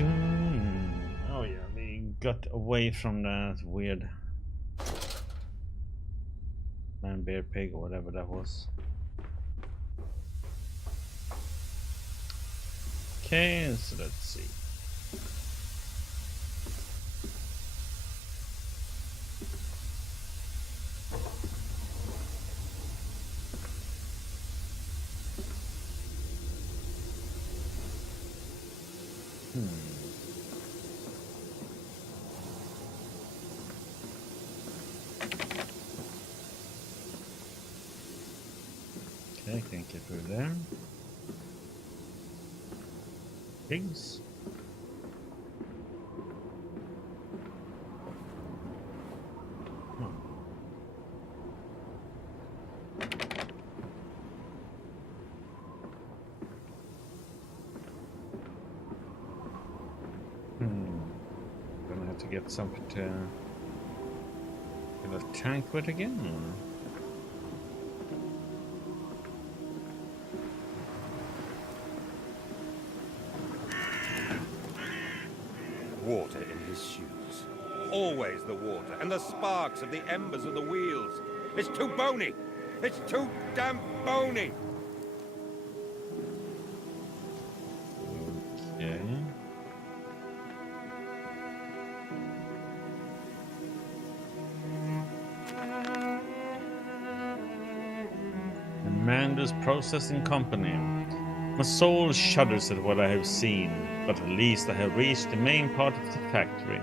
Oh yeah, we got away from that weird man, bear, pig, or whatever that was. Okay, so let's see. Okay, can't get through there. Pigs. Gonna have to get something to get a tank with again. Water in his shoes. Always the water, and the sparks of the embers of the wheels. It's too bony! It's too damn bony! Okay. Amanda's Processing Company. My soul shudders at what I have seen, but at least I have reached the main part of the factory.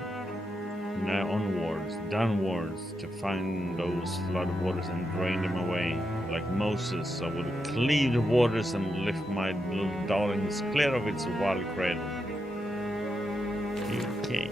Now onwards, downwards, to find those flood waters and drain them away. Like Moses, I will cleave the waters and lift my little darlings clear of its wild cradle. Okay.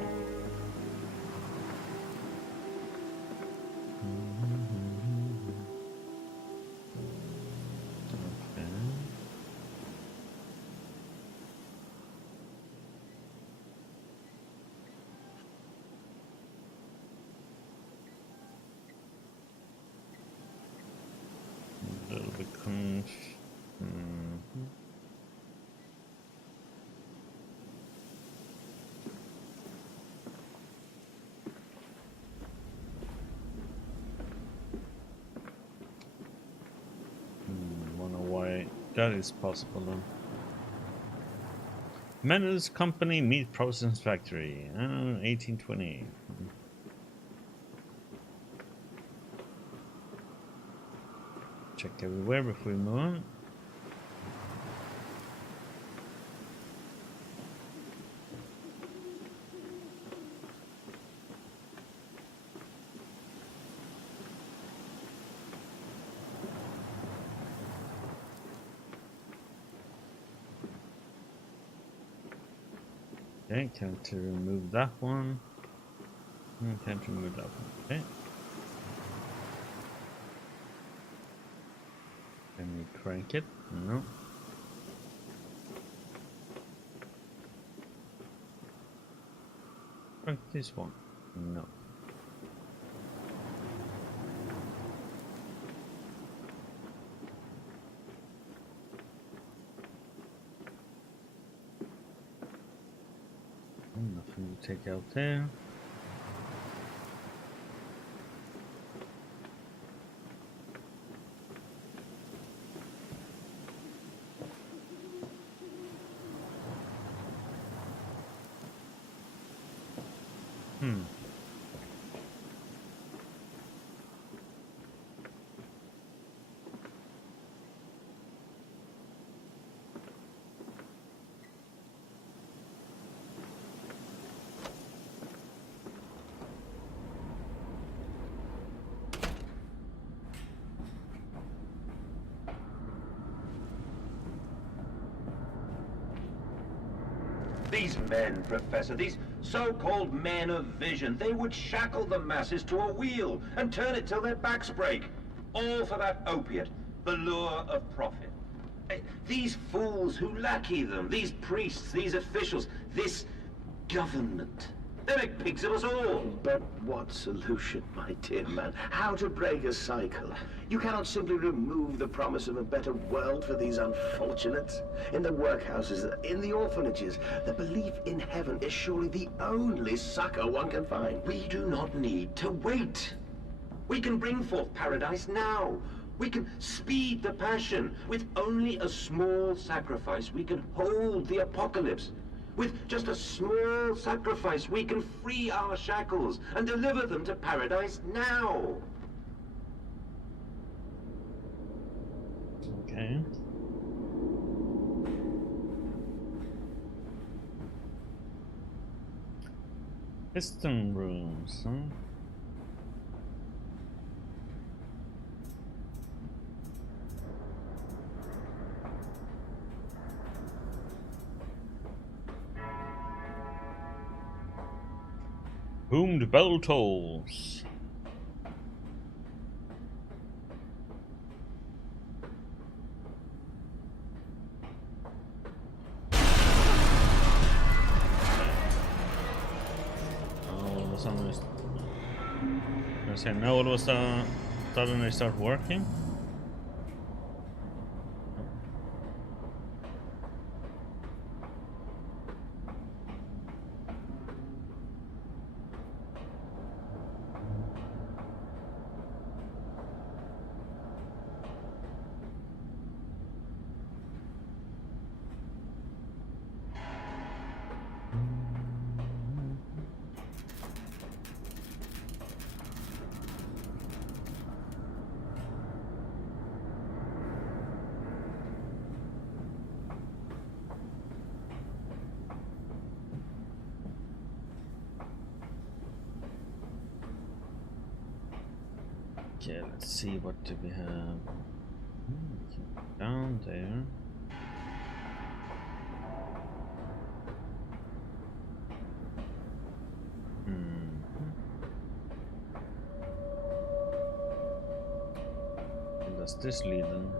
Wonder why that is possible then. Mendel's Company Meat Processing Factory, 1828. Check everywhere before we move on. Okay, can't remove that one. Can't remove that one. Okay. Can we crank it? No. Crank this one? No. Nothing to take out there. These men, Professor, these so-called men of vision, they would shackle the masses to a wheel and turn it till their backs break. All for that opiate, the lure of profit. These fools who lackey them, these priests, these officials, this government, They make pigs of us all. But what solution, my dear man? How to break a cycle? You cannot simply remove the promise of a better world for these unfortunates. In the workhouses, in the orphanages, the belief in heaven is surely the only succor one can find. We do not need to wait. We can bring forth paradise now. We can speed the passion. With only a small sacrifice, we can hold the apocalypse. With just a small sacrifice, we can free our shackles and deliver them to paradise now. Okay. Piston rooms, huh? Whom the bell tolls. All of a sudden, I say no. All of a sudden, they start working. Okay, let's see, what do we have? Down there. Where does this lead then?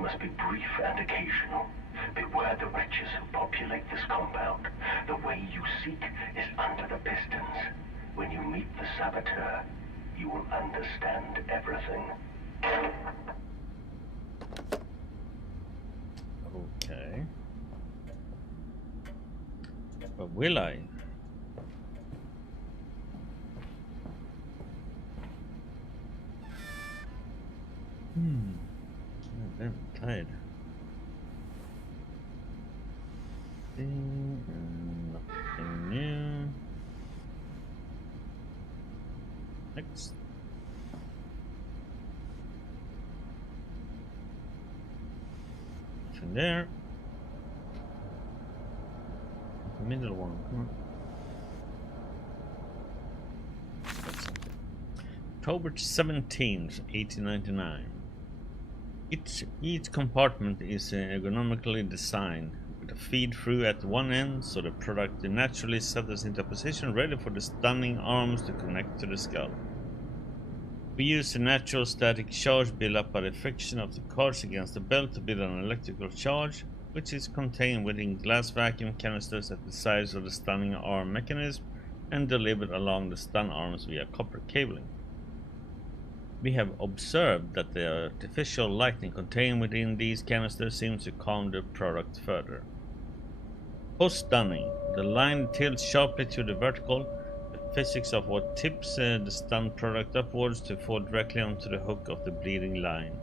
Must be brief and occasional. Beware the wretches who populate this compound. The way you seek is under the pistons. When you meet the saboteur, you will understand everything. Okay. But will I? I'm tired. Nothing new. Next. Nothing there. The middle one. Come on. That's something. October 17th, 1899. Each compartment is ergonomically designed, with a feed-through at one end, so the product naturally settles into a position ready for the stunning arms to connect to the skull. We use a natural static charge built up by the friction of the cards against the belt to build an electrical charge, which is contained within glass vacuum canisters at the sides of the stunning arm mechanism and delivered along the stun arms via copper cabling. We have observed that the artificial lighting contained within these canisters seems to calm the product further. Post-stunning, the line tilts sharply to the vertical, the physics of what tips the stun product upwards to fall directly onto the hook of the bleeding line.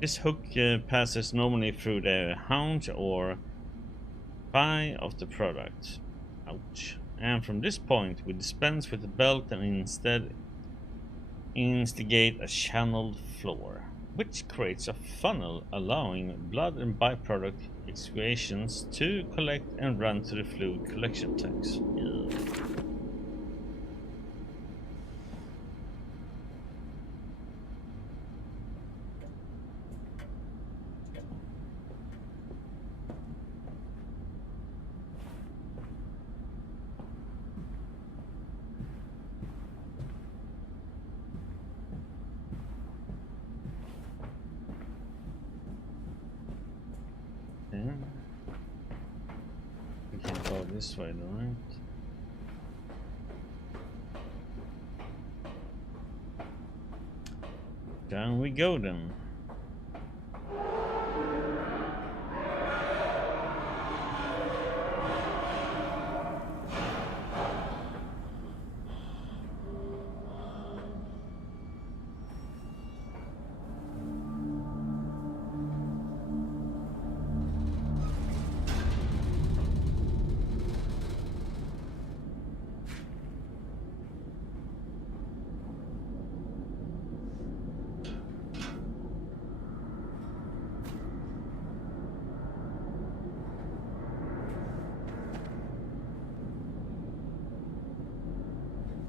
This hook passes normally through the haunch or thigh of the product. Ouch. And from this point, we dispense with the belt and instead instigate a channeled floor. which creates a funnel allowing blood and byproduct excretions to collect and run to the fluid collection tanks. Yeah. We can go this way, though, right? Down we go then.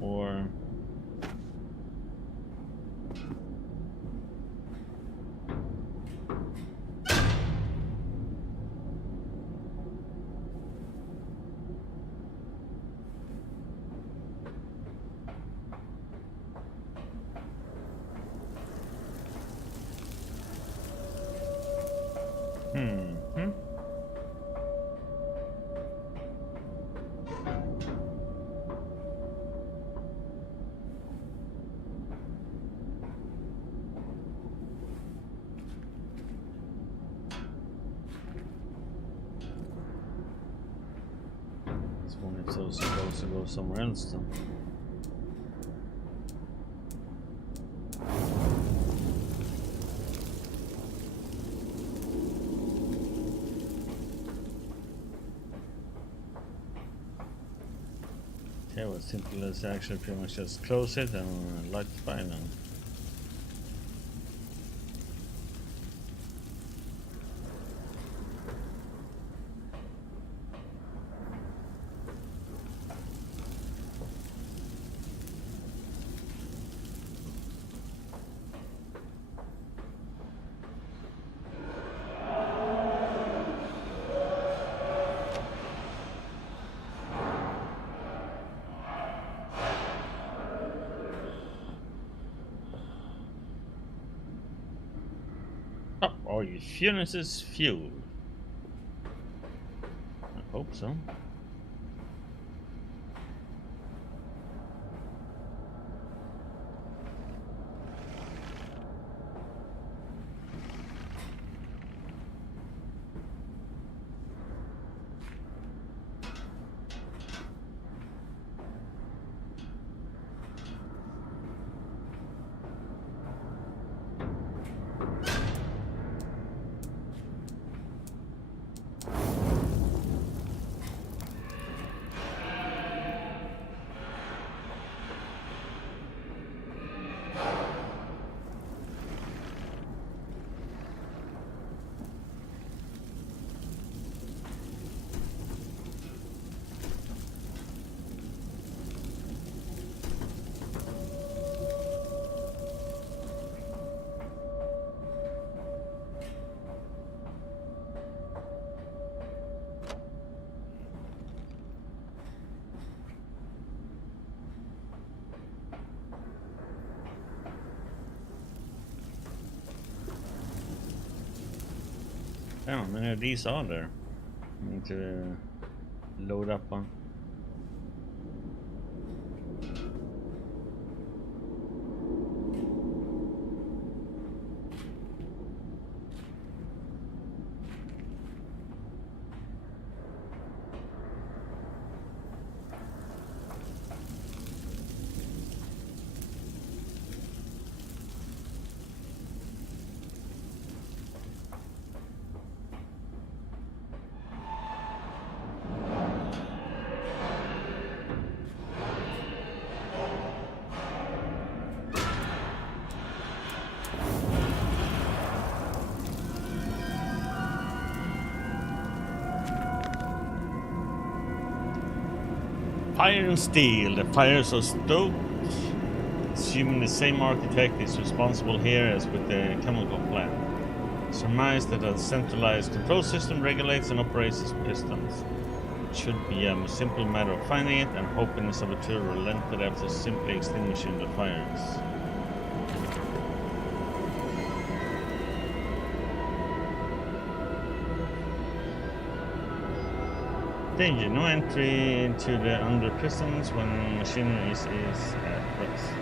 Or this one is also supposed to go somewhere else then. Okay, well, simple as actually pretty much just close it and light the fire then. Oh, your furnace is fuel. I hope so. How many of these are there? I need to load up on. Fire and steel. The fires are stoked. Assuming the same architect is responsible here as with the chemical plant. Surmise that a centralized control system regulates and operates its pistons. It should be a simple matter of finding it and hoping the saboteur relented after simply extinguishing the fires. Danger. No entry into the under pistons when machinery is at rest.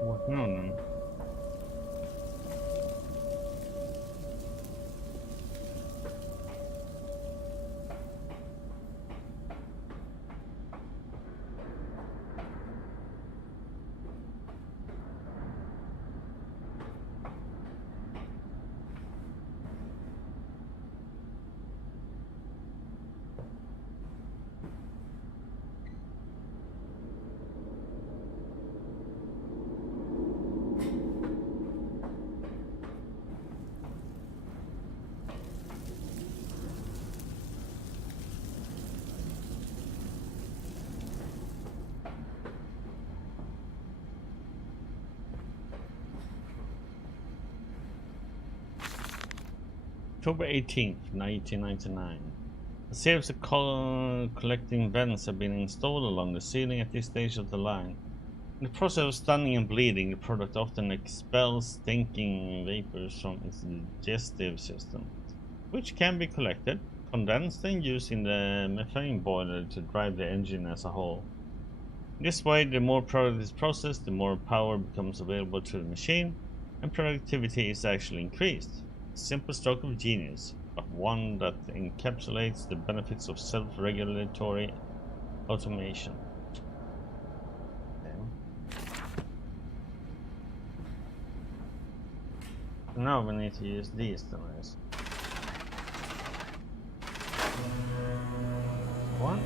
What now then? October 18th, 1999. A series of collecting vents have been installed along the ceiling at this stage of the line. In the process of stunning and bleeding, the product often expels stinking vapors from its digestive system, which can be collected, condensed, and used in the methane boiler to drive the engine as a whole. This way, the more product is processed, the more power becomes available to the machine, and productivity is actually increased. A simple stroke of genius, but one that encapsulates the benefits of self-regulatory automation. Now we need to use these devices. One.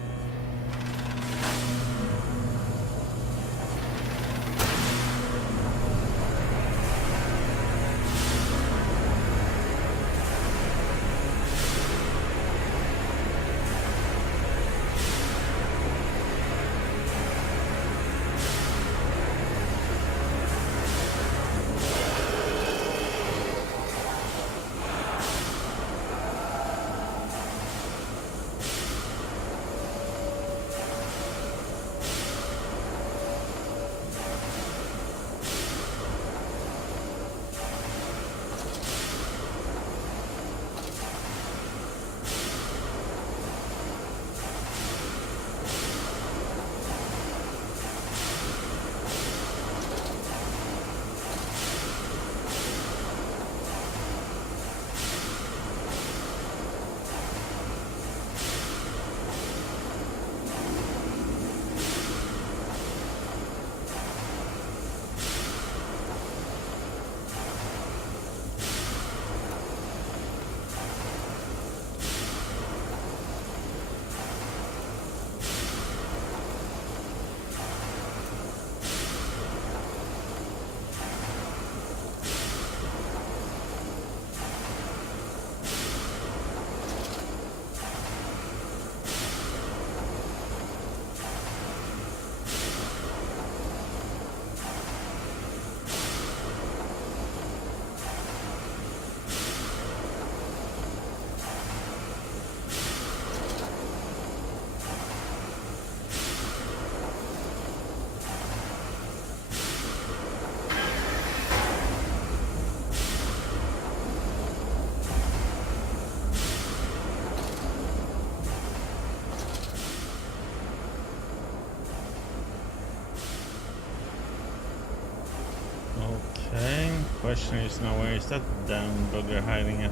Question is now, where is that damn bugger hiding at?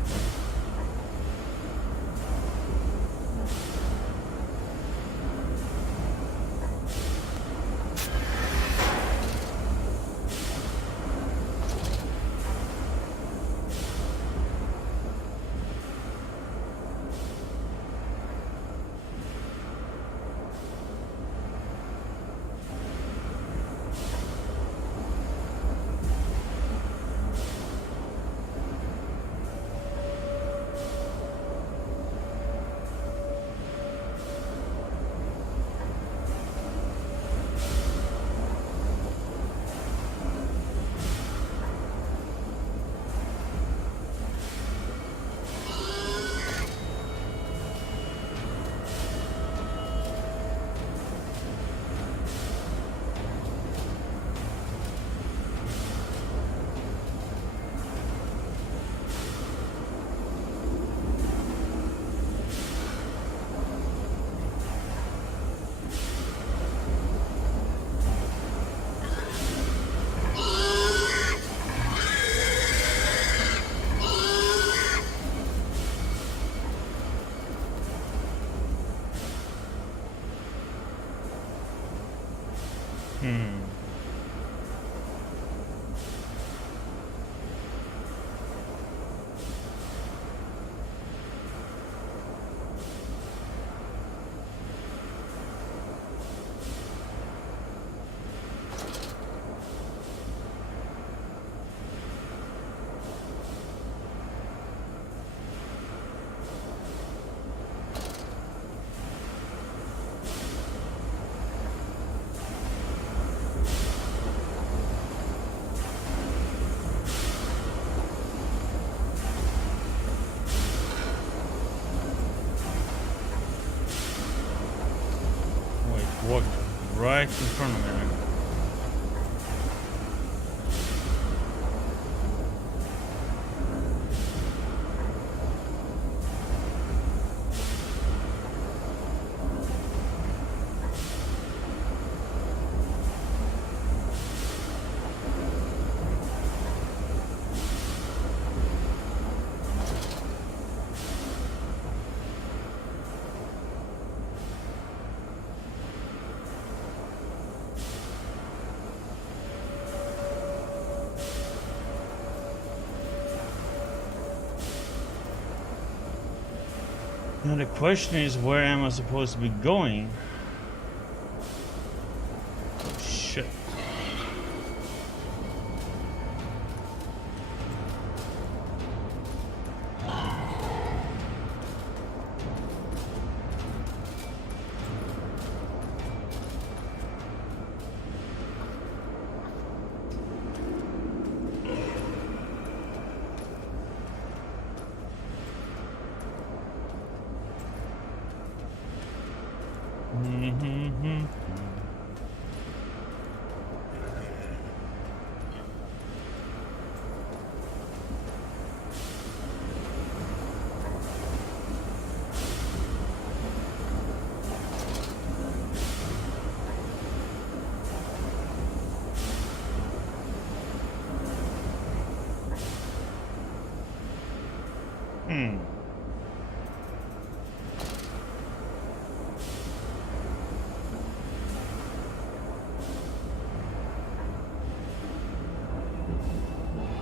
Hmm. Walked right in front of me. Now the question is, where am I supposed to be going? Oh, shit.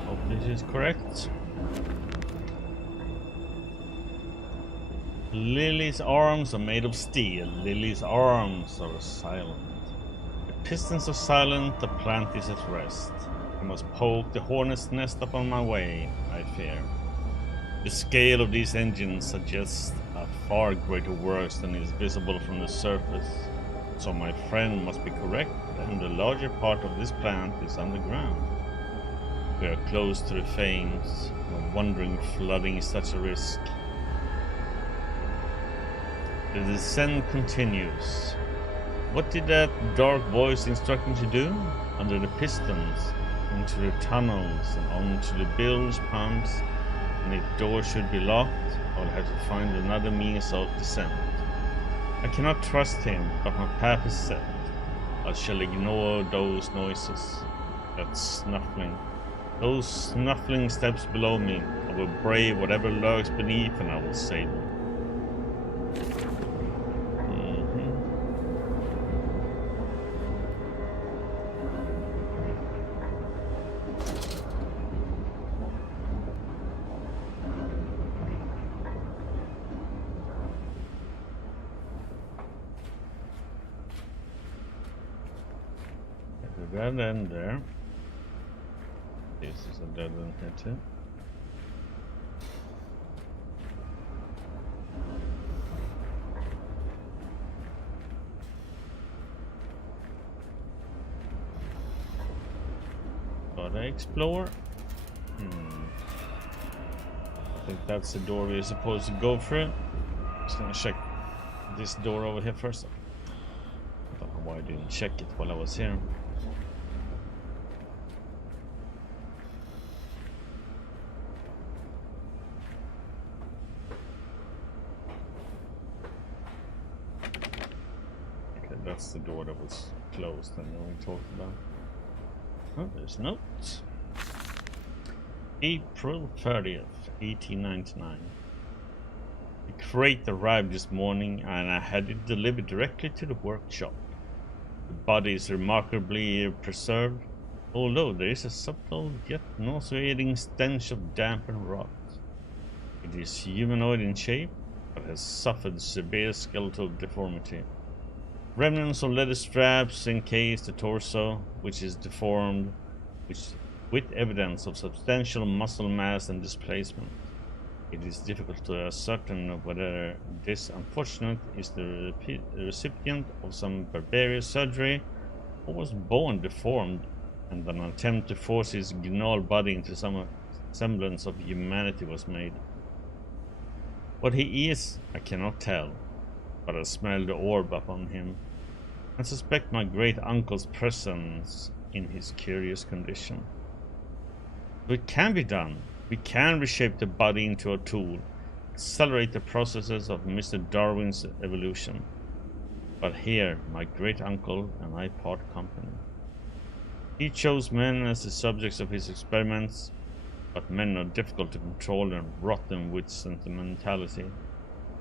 Hope this is correct. Lily's arms are made of steel. Lily's arms are silent. The pistons are silent, the plant is at rest. I must poke the hornet's nest upon my way, I fear. The scale of these engines suggests a far greater work than is visible from the surface. So my friend must be correct, and the larger part of this plant is underground. We are close to the fanes. No wondering flooding is such a risk. The descent continues. What did that dark voice instruct me to do? Under the pistons, into the tunnels, and onto the bilge pumps. And if doors should be locked, I'll have to find another means of descent. I cannot trust him, but my path is set. I shall ignore those noises. That snuffling. Those snuffling steps below me. I will brave whatever lurks beneath, and I will save them. Dead end there. This is a dead end here too. Gotta explore. I think that's the door we're supposed to go through. Just gonna check this door over here first. I don't know why I didn't check it while I was here. That's the door that was closed and no one talked about. Oh, there's notes. April 30th, 1899. The crate arrived this morning and I had it delivered directly to the workshop. The body is remarkably preserved, although there is a subtle yet nauseating stench of damp and rot. It is humanoid in shape, but has suffered severe skeletal deformity. Remnants of leather straps encase the torso, which is deformed, with evidence of substantial muscle mass and displacement. It is difficult to ascertain whether this unfortunate is the recipient of some barbarous surgery or was born deformed, and an attempt to force his gnarled body into some semblance of humanity was made. What he is, I cannot tell, but I smell the orb upon him, and suspect my great-uncle's presence in his curious condition. So it can be done. We can reshape the body into a tool, accelerate the processes of Mr. Darwin's evolution. But here, my great-uncle and I part company. He chose men as the subjects of his experiments, but men are difficult to control and rotten with sentimentality.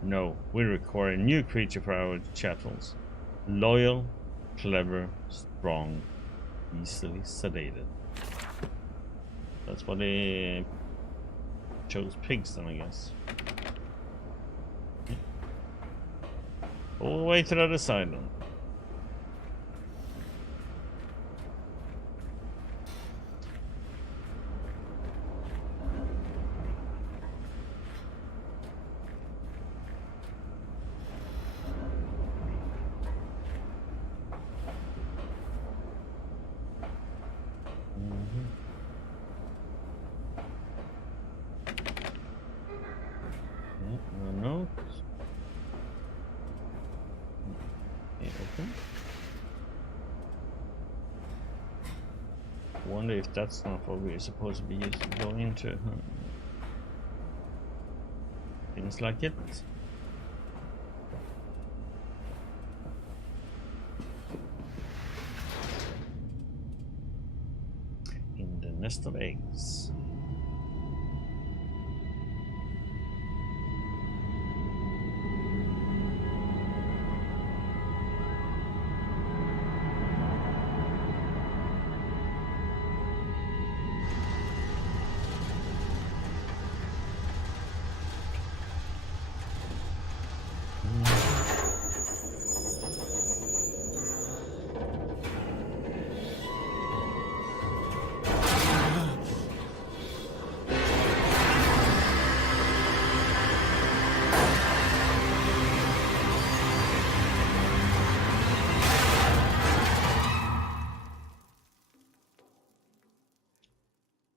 No, we require a new creature for our chattels. Loyal, clever, strong, easily sedated. That's why they chose pigs then, I guess. All the way to the other side then. No. Okay, open. Wonder if that's not what we're supposed to be used to go into. Things like it. In the nest of eggs.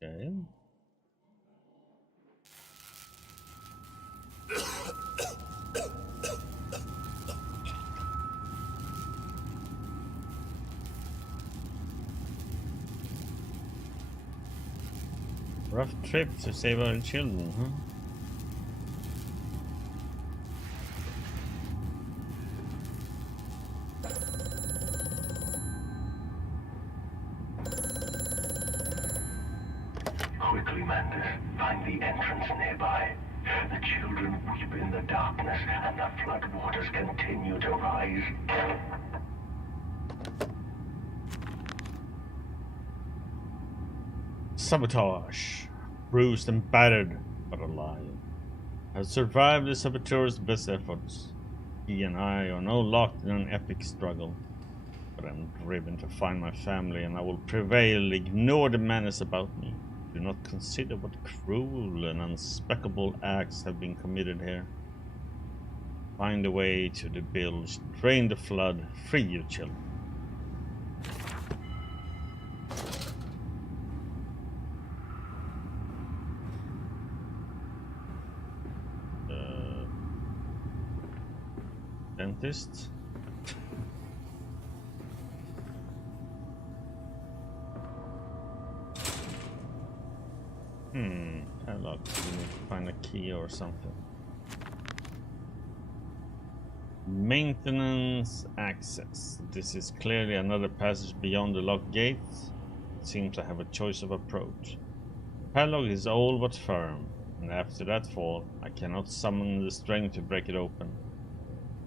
Okay. Rough trip to save our children, huh? Quickly, Mantis, find the entrance nearby. The children weep in the darkness, and the flood waters continue to rise. Sabotage. Bruised and battered, but alive. I've survived the saboteur's best efforts. He and I are now locked in an epic struggle. But I'm driven to find my family, and I will prevail. Ignore the menace about me. Do not consider what cruel and unspeakable acts have been committed here. Find a way to the bilge, drain the flood, free your children. Dentist. Padlock. We need to find a key or something. Maintenance access. This is clearly another passage beyond the locked gate. It seems I have a choice of approach. Padlock is old but firm, and after that fall, I cannot summon the strength to break it open.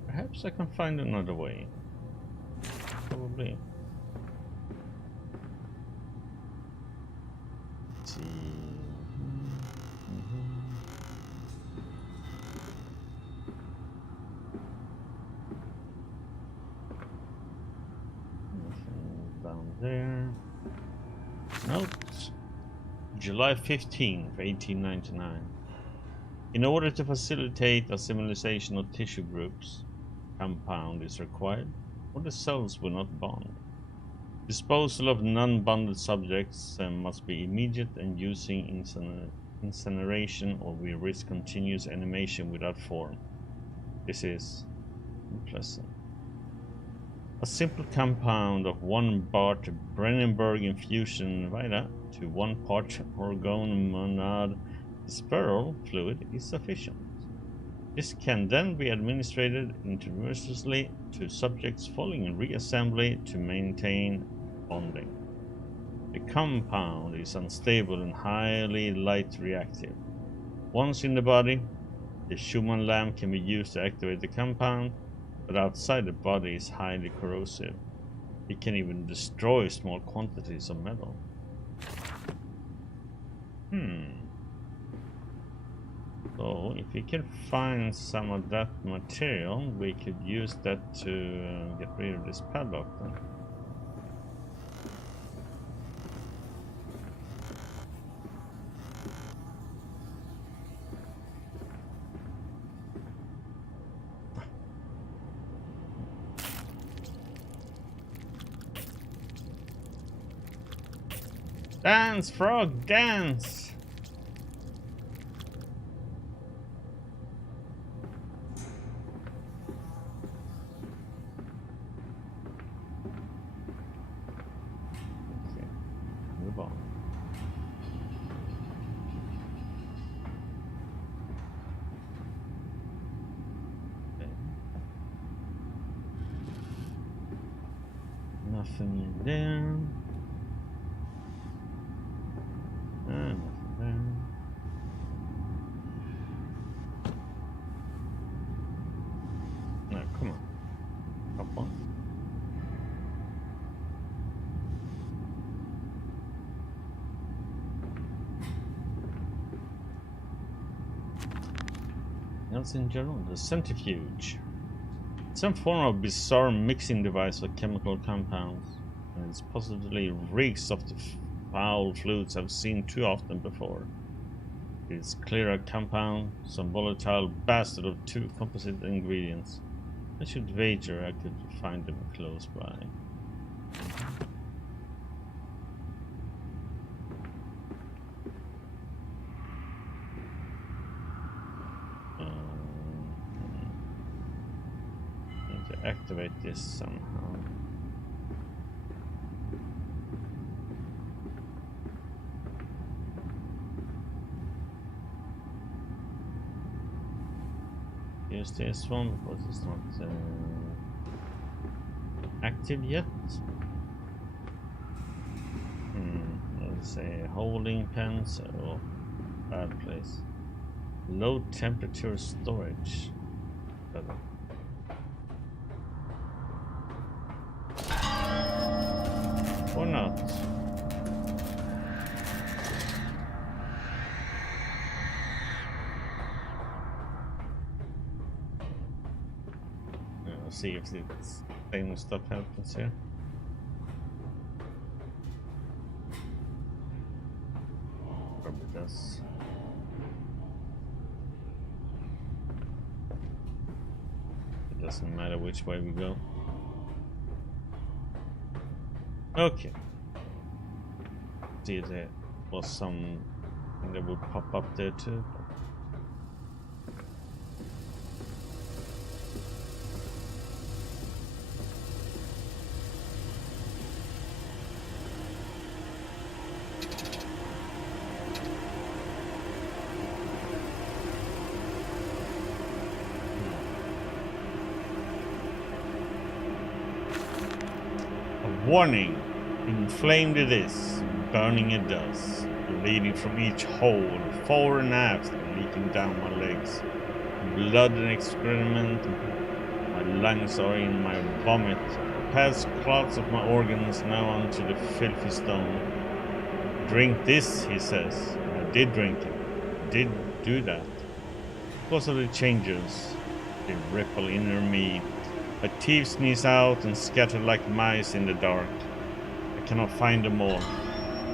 Perhaps I can find another way. probably. Let's see. Nothing down there. Notes. July 15th, 1899. In order to facilitate assimilation of tissue groups, compound is required, or the cells will not bond. Disposal of non-bonded subjects must be immediate and using incineration, or we risk continuous animation without form. This is unpleasant. A simple compound of 1 part Brennenberg infusion vita to 1 part orgone-monad spiral fluid is sufficient. This can then be administered intravenously to subjects following reassembly to maintain bonding. The compound is unstable and highly light reactive. Once in the body, the Schumann lamp can be used to activate the compound, but outside the body is highly corrosive. It can even destroy small quantities of metal. So, if we can find some of that material, we could use that to get rid of this padlock then. Dance, frog, dance! Okay, move on. Okay. Nothing in there. No, come on. Up on. Else in general, the centrifuge. Some form of bizarre mixing device for chemical compounds, and it's possibly reeks of the foul fluids I've seen too often before. It's clear a compound, some volatile bastard of 2 composite ingredients. I should wager I could find them close by. Need to activate this somehow. Use this one because it's not active yet. Let's say holding pen, so bad place. Low temperature storage. Better. Or not. See if the same stuff happens here. Probably does. It doesn't matter which way we go. Okay. See, there was some that would pop up there too. Warning! Inflamed it is, burning it does, bleeding from each hole, fore and aft, leaking down my legs. Blood and excrement, my lungs are in my vomit, past clots of my organs now onto the filthy stone. Drink this, he says. I did drink it. Did do that. Because of the changes, they ripple inner me. My teeth sneeze out and scatter like mice in the dark. I cannot find them all.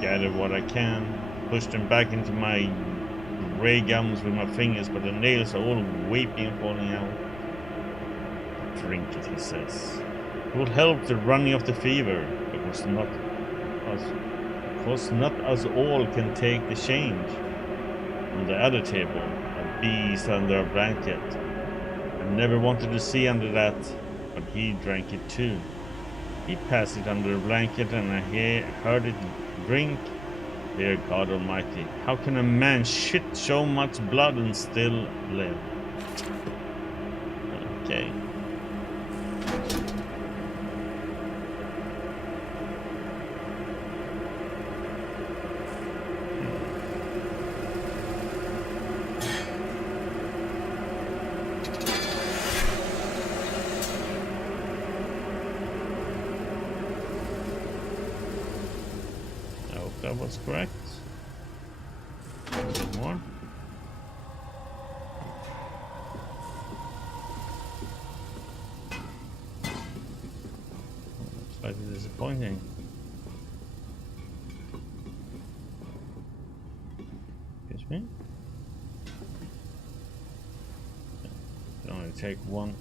Gather what I can, push them back into my gray gums with my fingers, but the nails are all weeping and falling out. Drink it, he says. It will help the running of the fever, because not us all can take the change. On the other table, a beast under a blanket. I never wanted to see under that, but he drank it too. He passed it under the blanket and I heard it drink. Dear God Almighty, how can a man shit so much blood and still live? Okay. That was correct. One more. Slightly disappointing. Excuse me. Can only take one.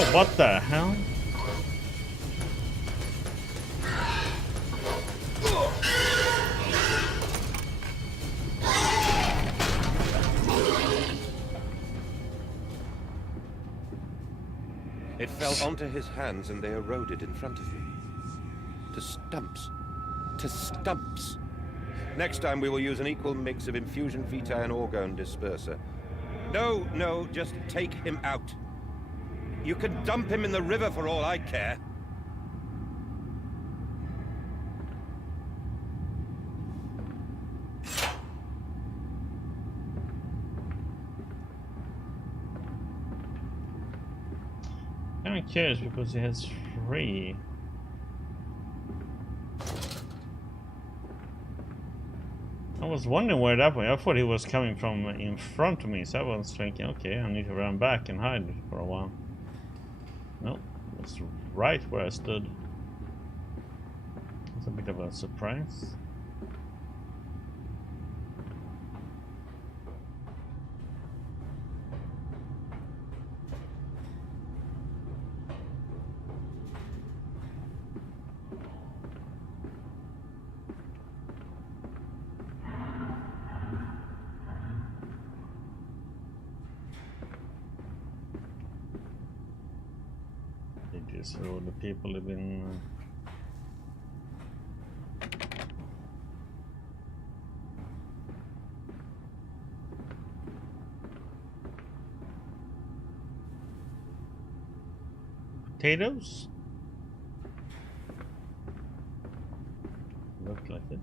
Oh, what the hell? It fell onto his hands and they eroded in front of him. To stumps. To stumps. Next time we will use an equal mix of infusion vitae and orgone disperser. No, just take him out. You can dump him in the river for all I care. I'm curious because he has 3. I was wondering where that went. I thought he was coming from in front of me, so I was thinking, okay, I need to run back and hide for a while. Nope, it was right where I stood. It's a bit of a surprise. So the people have been potatoes? Look like it.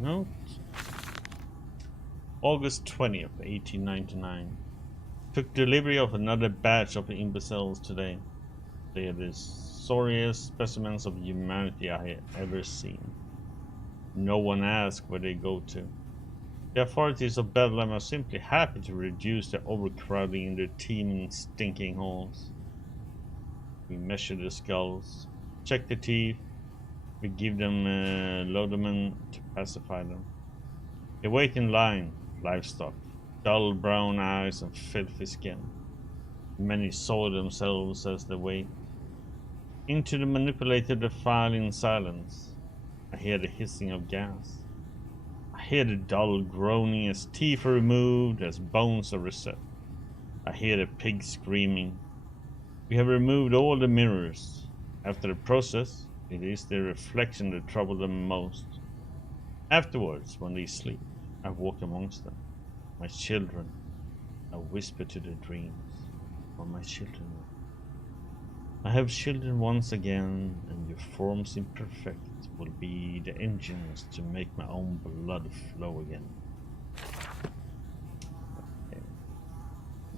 Note. August 20th, 1899. Took delivery of another batch of imbeciles today. They are the sorriest specimens of humanity I have ever seen. No one asks where they go to. The authorities of Bedlam are simply happy to reduce the overcrowding in their teeming, stinking halls. We measure the skulls, check the teeth. We give them laudanum to pacify them. They wait in line, livestock, dull brown eyes and filthy skin. Many soil themselves as they wait. Into the manipulated defile in silence. I hear the hissing of gas. I hear the dull groaning as teeth are removed, as bones are reset. I hear the pigs screaming. We have removed all the mirrors. After the process, it is their reflection that troubles them most. Afterwards, when they sleep, I walk amongst them. My children, I whisper to their dreams. For my children. I have children once again, and your forms imperfect will be the engines to make my own blood flow again. Okay.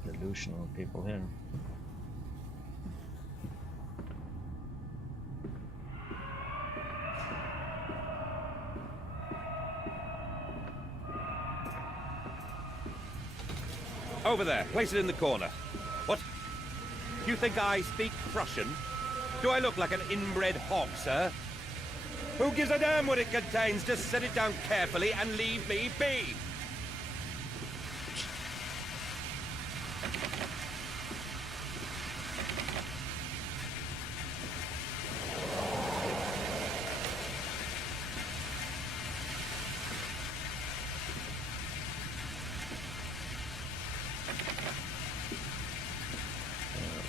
Delusional people here. Over there, place it in the corner. What? You think I speak Prussian? Do I look like an inbred hog, sir? Who gives a damn what it contains? Just set it down carefully and leave me be.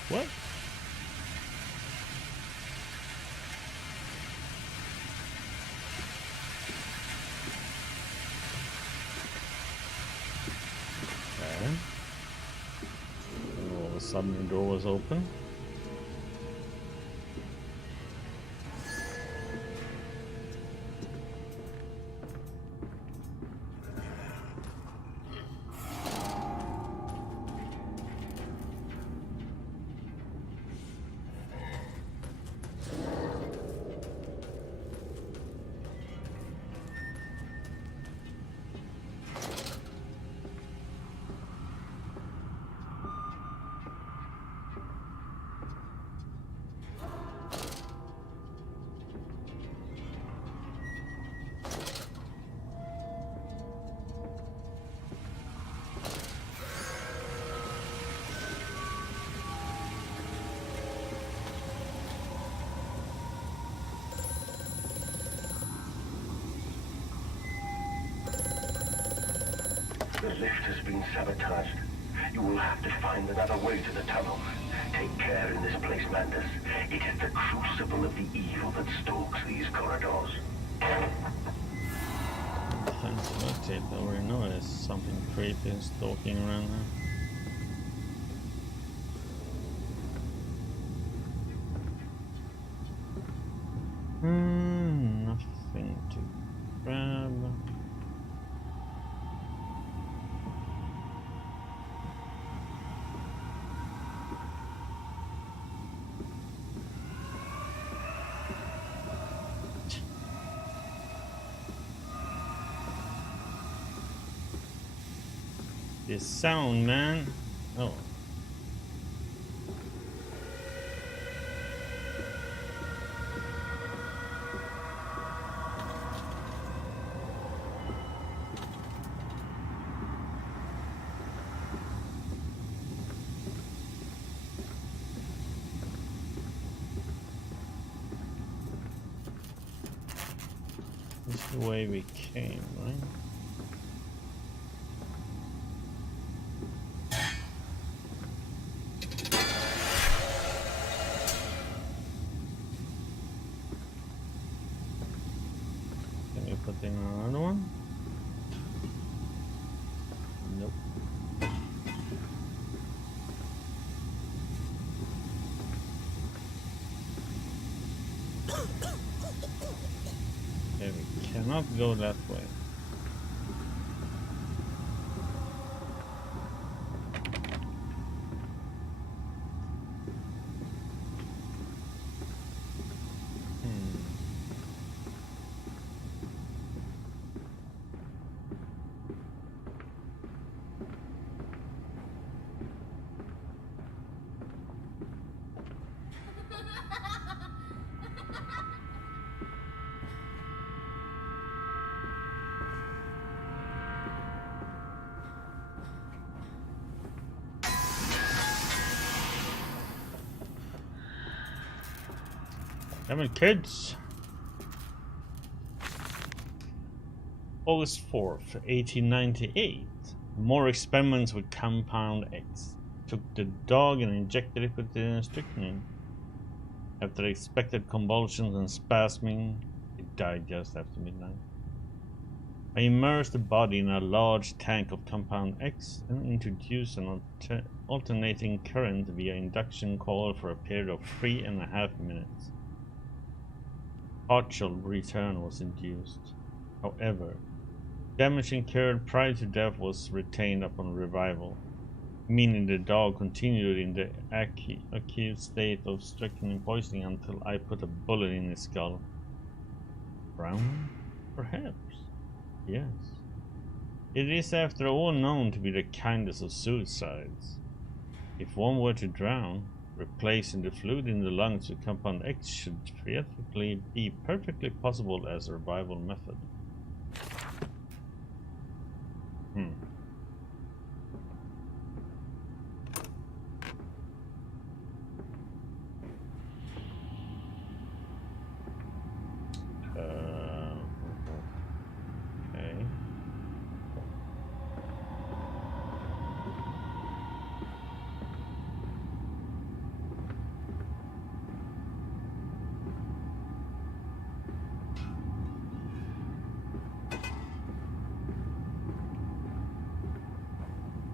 What? Okay. And all of a sudden the door was open. The lift has been sabotaged. You will have to find another way to the tunnel. Take care in this place, Mandus. It is the crucible of the evil that stalks these corridors. Thanks for that tip. I already know there's something creepy and stalking around there. Nothing to grab. This sound, man. Oh. This is the way we came, right? Put in another one. Nope. Okay, we cannot go that way. Damn it, kids! August 4th, 1898. More experiments with Compound X. Took the dog and injected it with the strychnine. After expected convulsions and spasming, it died just after midnight. I immersed the body in a large tank of Compound X and introduced an alternating current via induction coil for a period of 3.5 minutes. Partial return was induced. However, damage incurred prior to death was retained upon revival, meaning the dog continued in the acute state of strychnine poisoning until I put a bullet in his skull. Brown? Perhaps. Yes. It is after all known to be the kindest of suicides. If one were to drown, replacing the fluid in the lungs with Compound X should theoretically be perfectly possible as a revival method. Okay.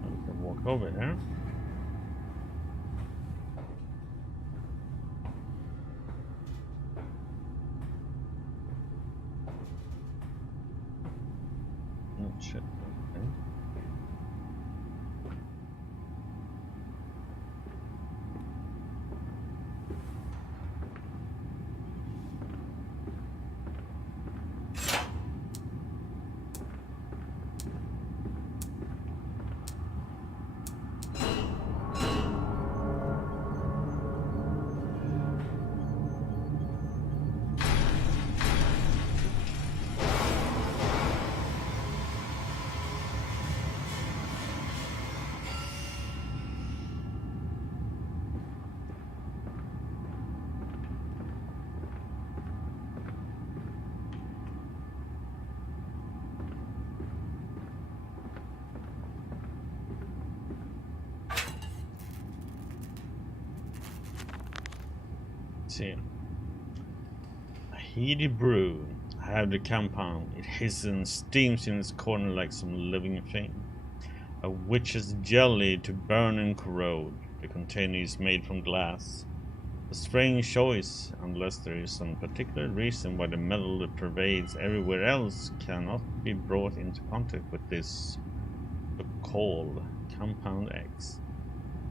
I can walk over there. Oh shit. Okay. See. A heated brew. I have the compound. It hisses and steams in its corner like some living thing. A witch's jelly to burn and corrode. The container is made from glass. A strange choice, unless there is some particular reason why the metal that pervades everywhere else cannot be brought into contact with this so-called Compound X.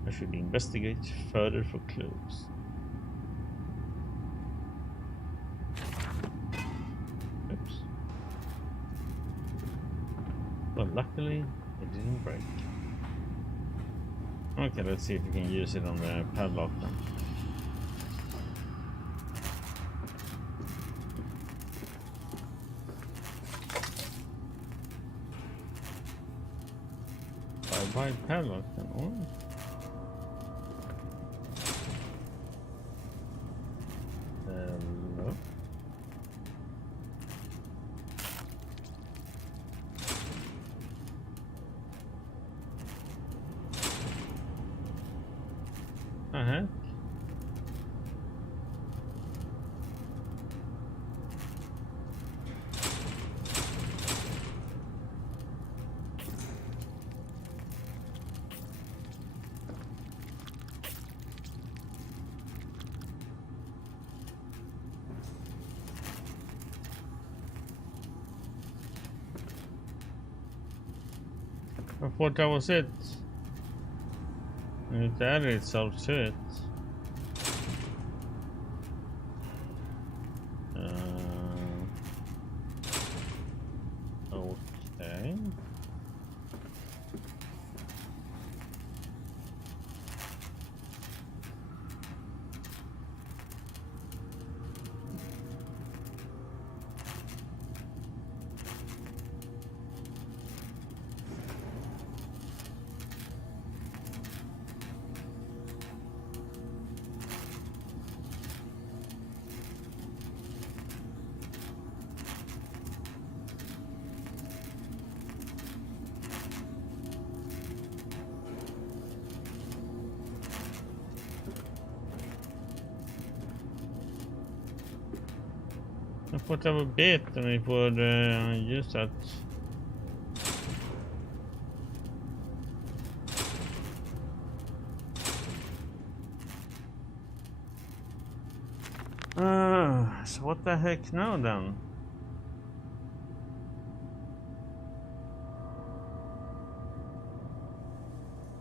I should investigate further for clues. Oops. Well, luckily it didn't break. Okay, let's see if we can use it on the padlock then. Bye padlock then. Oh. Hello. Uh-huh. I thought that was it. And it added itself to it. Okay. I put up a bit and it would use that. So what the heck now then?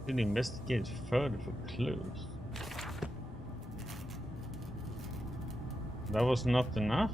Should investigate further for clues. That was not enough?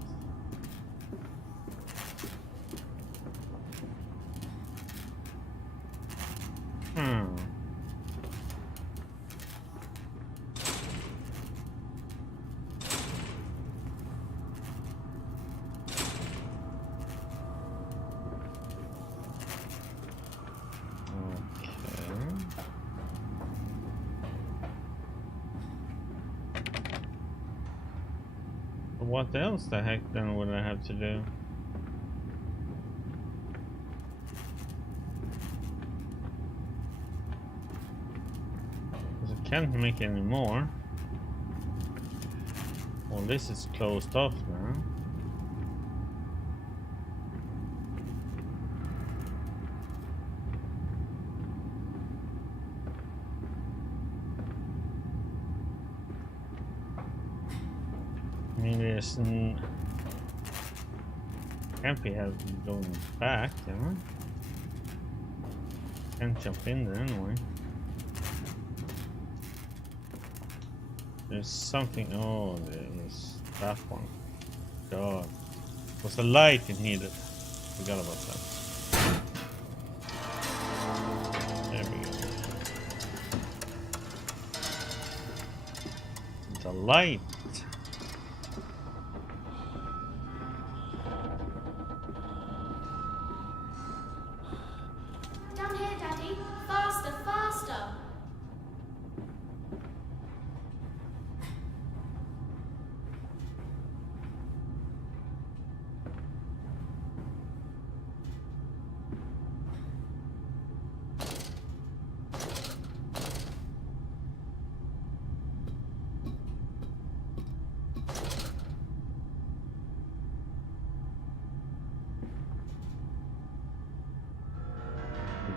What else the heck then would I have to do? Because I can't make any more. Well, this is closed off now. Maybe it's can't be going back, you know? Can't jump in there anyway. There's something. Oh, there's that one. God, was the light it needed? Forgot about that. There we go. The light.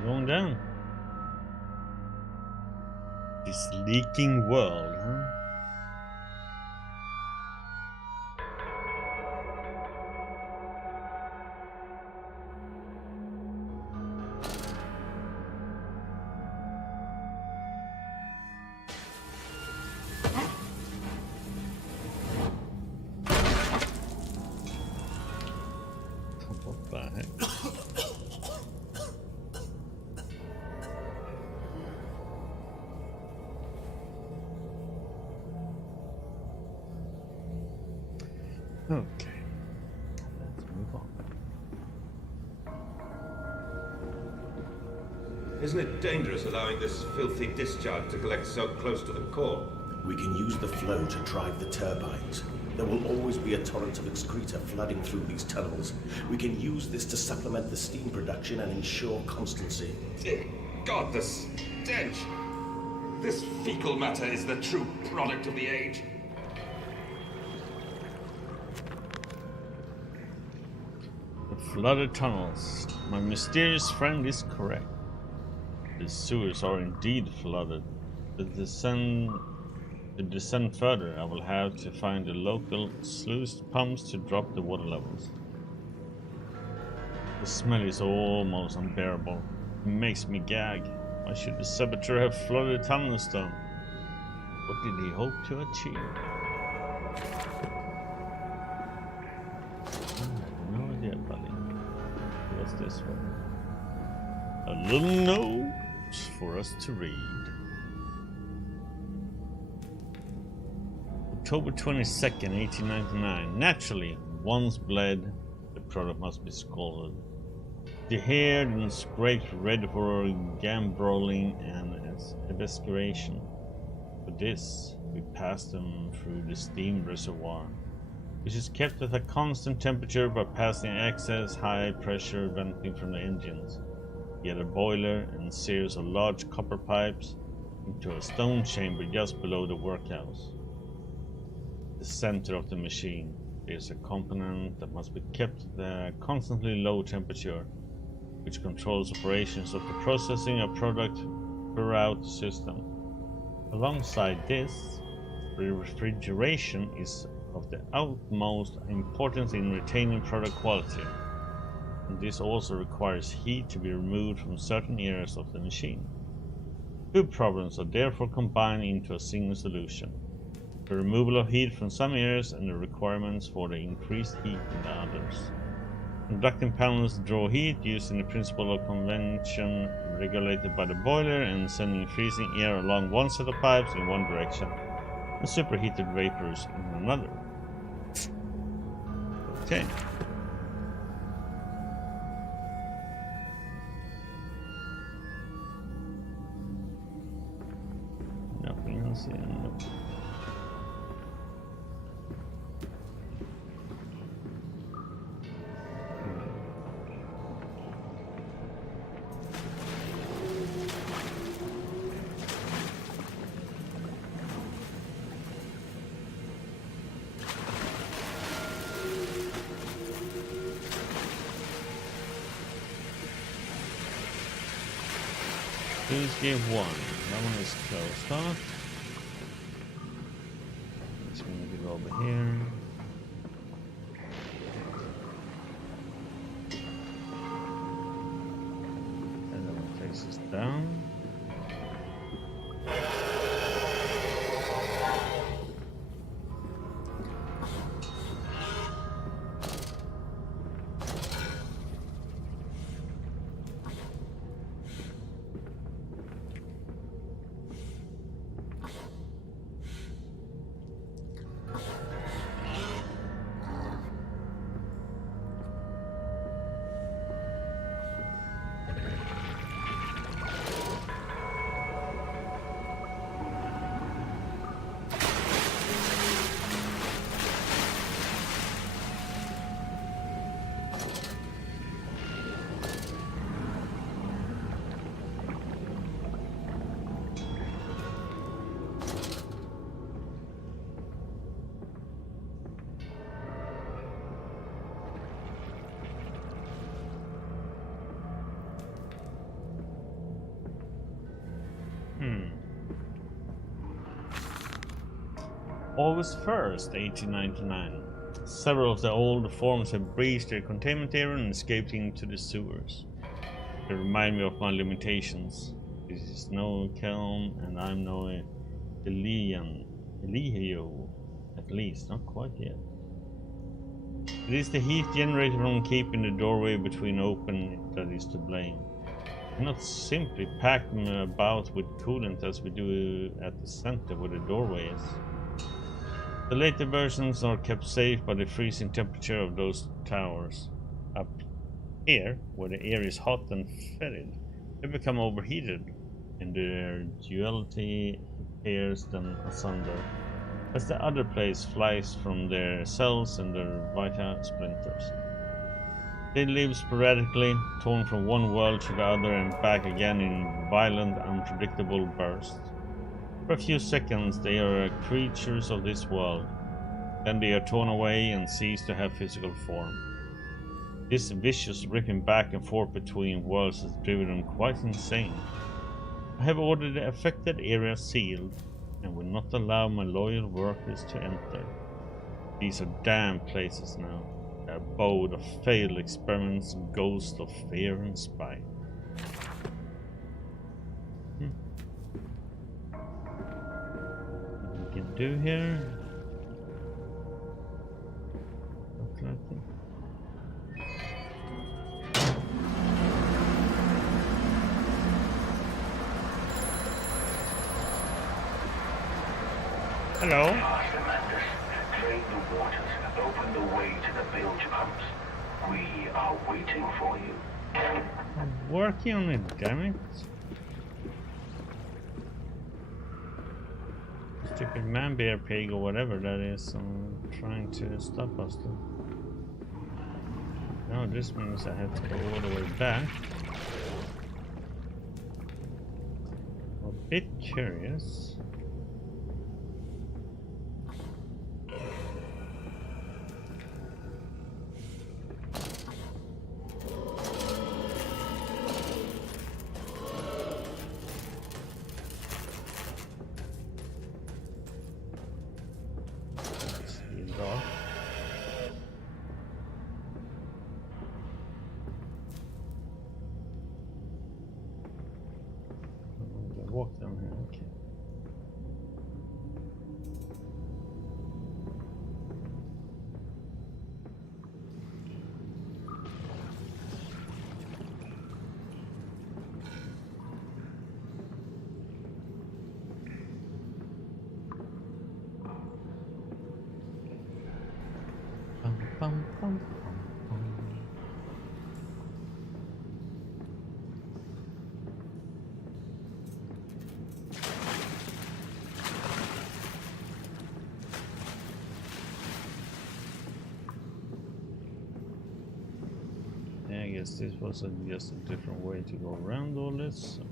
Going down. This leaking world, huh? What the heck? Okay, let's move on. Isn't it dangerous allowing this filthy discharge to collect so close to the core? We can use the flow to drive the turbines. There will always be a torrent of excreta flooding through these tunnels. We can use this to supplement the steam production and ensure constancy. Dear God, the stench! This fecal matter is the true product of the age. Flooded tunnels. My mysterious friend is correct. The sewers are indeed flooded. To descend further, I will have to find the local sluice pumps to drop the water levels. The smell is almost unbearable. It makes me gag. Why should the saboteur have flooded tunnels though? What did he hope to achieve? No idea, buddy. What's this one? A little note for us to read. October 22nd, 1899. Naturally, once bled, the product must be scalded. Dehaired and scraped ready for gambroling and evisceration. For this, we pass them through the steam reservoir, which is kept at a constant temperature by passing excess high pressure venting from the engines, yet a boiler and series of large copper pipes into a stone chamber just below the workhouse, the center of the machine. There's a component that must be kept at a constantly low temperature, which controls operations of the processing of product throughout the system. Alongside this, refrigeration is of the utmost importance in retaining product quality, and this also requires heat to be removed from certain areas of the machine. Two problems are therefore combined into a single solution: the removal of heat from some areas and the requirements for the increased heat in the others. Conducting panels draw heat using the principle of convection regulated by the boiler and sending freezing air along one set of pipes in one direction and superheated vapors in another. Okay. Nothing else here. Nope. Please give one. That one is closed off. It's going to go over here. And then it faces down. August 1st, 1899. Several of the old forms have breached their containment area and escaped into the sewers. They remind me of my limitations. This is no Kelm, and I'm no Elio. At least, not quite yet. It is the heat generated from keeping the doorway between open that is to blame. We not simply pack them about with coolant as we do at the center where the doorway is. The later versions are kept safe by the freezing temperature of those towers. Up here, where the air is hot and fetid, they become overheated, and their duality tears them asunder, as the other place flies from their cells and their vita splinters. They live sporadically, torn from one world to the other and back again in violent, unpredictable bursts. For a few seconds they are creatures of this world, then they are torn away and cease to have physical form. This vicious ripping back and forth between worlds has driven them quite insane. I have ordered the affected area sealed, and will not allow my loyal workers to enter. These are damned places now, the abode of failed experiments, ghosts of fear and spite. What we can do here? Nothing. Hello. Drain the waters, open the way to the bilge pumps. We are waiting for you. I'm working on it, damn it. Stupid man bear pig or whatever that is, trying to stop us though. Now this means I have to go all the way back. I'm a bit curious. bum, bum, bum. Yeah, I guess this was just a different way to go around all this. Okay.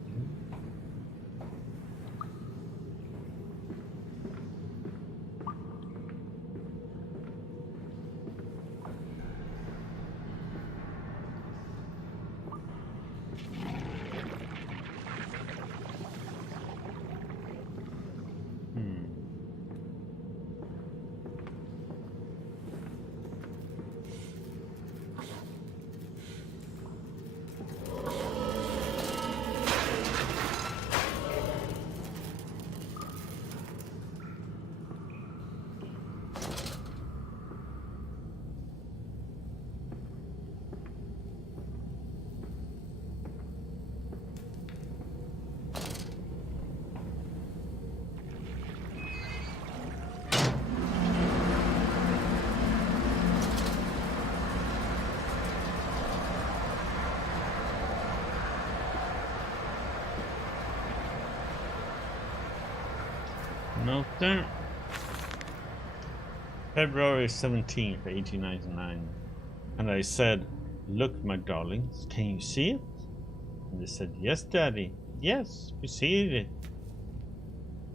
Note there. February 17th, 1899. And I said, "Look, my darlings, can you see it?" And they said, "Yes, Daddy. Yes, we see it."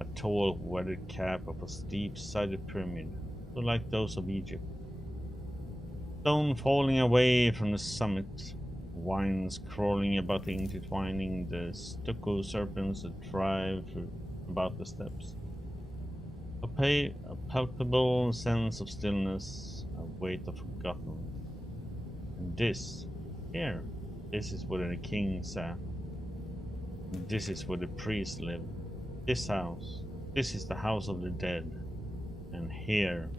A tall, weathered cap of a steep-sided pyramid, so like those of Egypt. Stone falling away from the summit, vines crawling about the intertwining, the stucco serpents that thrive about the steps. A palpable sense of stillness, a weight of forgotten. And this, here, this is where the king sat. And this is where the priests lived. This house, this is the house of the dead. And here,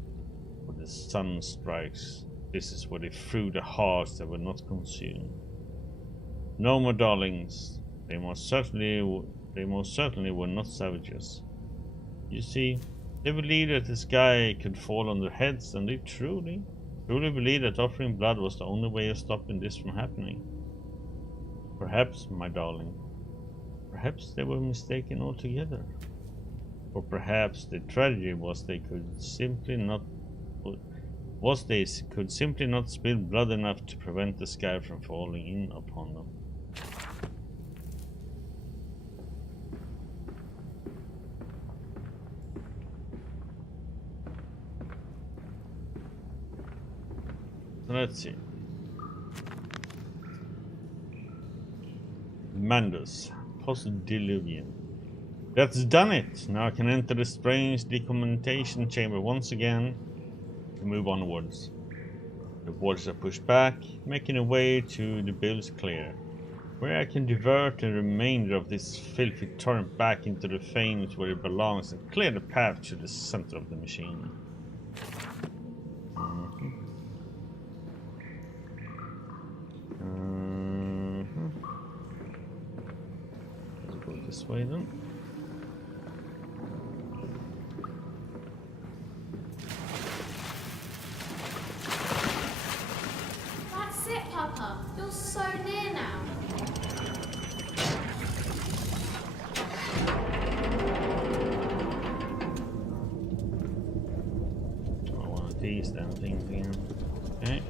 where the sun strikes, this is where they threw the hearts that were not consumed. No, my darlings, they most certainly were not savages. You see, they believed that the sky could fall on their heads, and they truly believed that offering blood was the only way of stopping this from happening. Perhaps, my darling, perhaps they were mistaken altogether. Or perhaps the tragedy was they could simply not spill blood enough to prevent the sky from falling in upon them. So let's see. Mandus, post-diluvian. That's done it! Now I can enter the strange decontamination chamber once again and move onwards. The waters are pushed back, making a way to the bilge clear, where I can divert the remainder of this filthy torrent back into the flames where it belongs and clear the path to the center of the machine. Let's go this way then. That's it, Papa. You're so near now. Oh, one of these damn things again. Okay.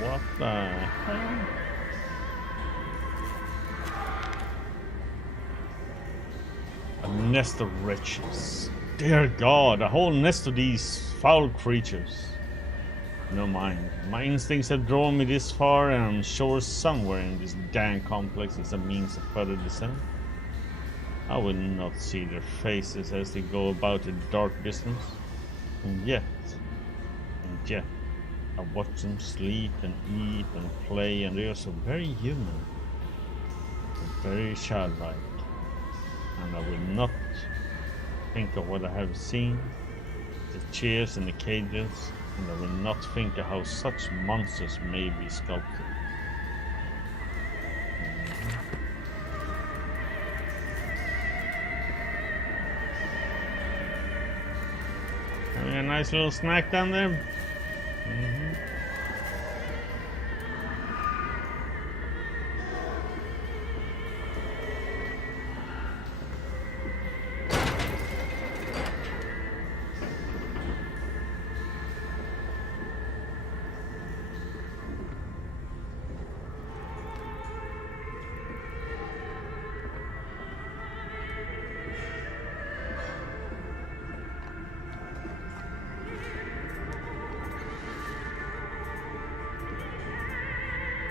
What the hell? A nest of wretches. Dear God, a whole nest of these foul creatures. No mind. My instincts have drawn me this far, and I'm sure somewhere in this damn complex is a means of further descent. I will not see their faces as they go about their dark business. And yet, I watch them sleep and eat and play, and they are so very human, and very childlike. And I will not think of what I have seen, the chairs and the cages, and I will not think of how such monsters may be sculpted. Having a nice little snack down there.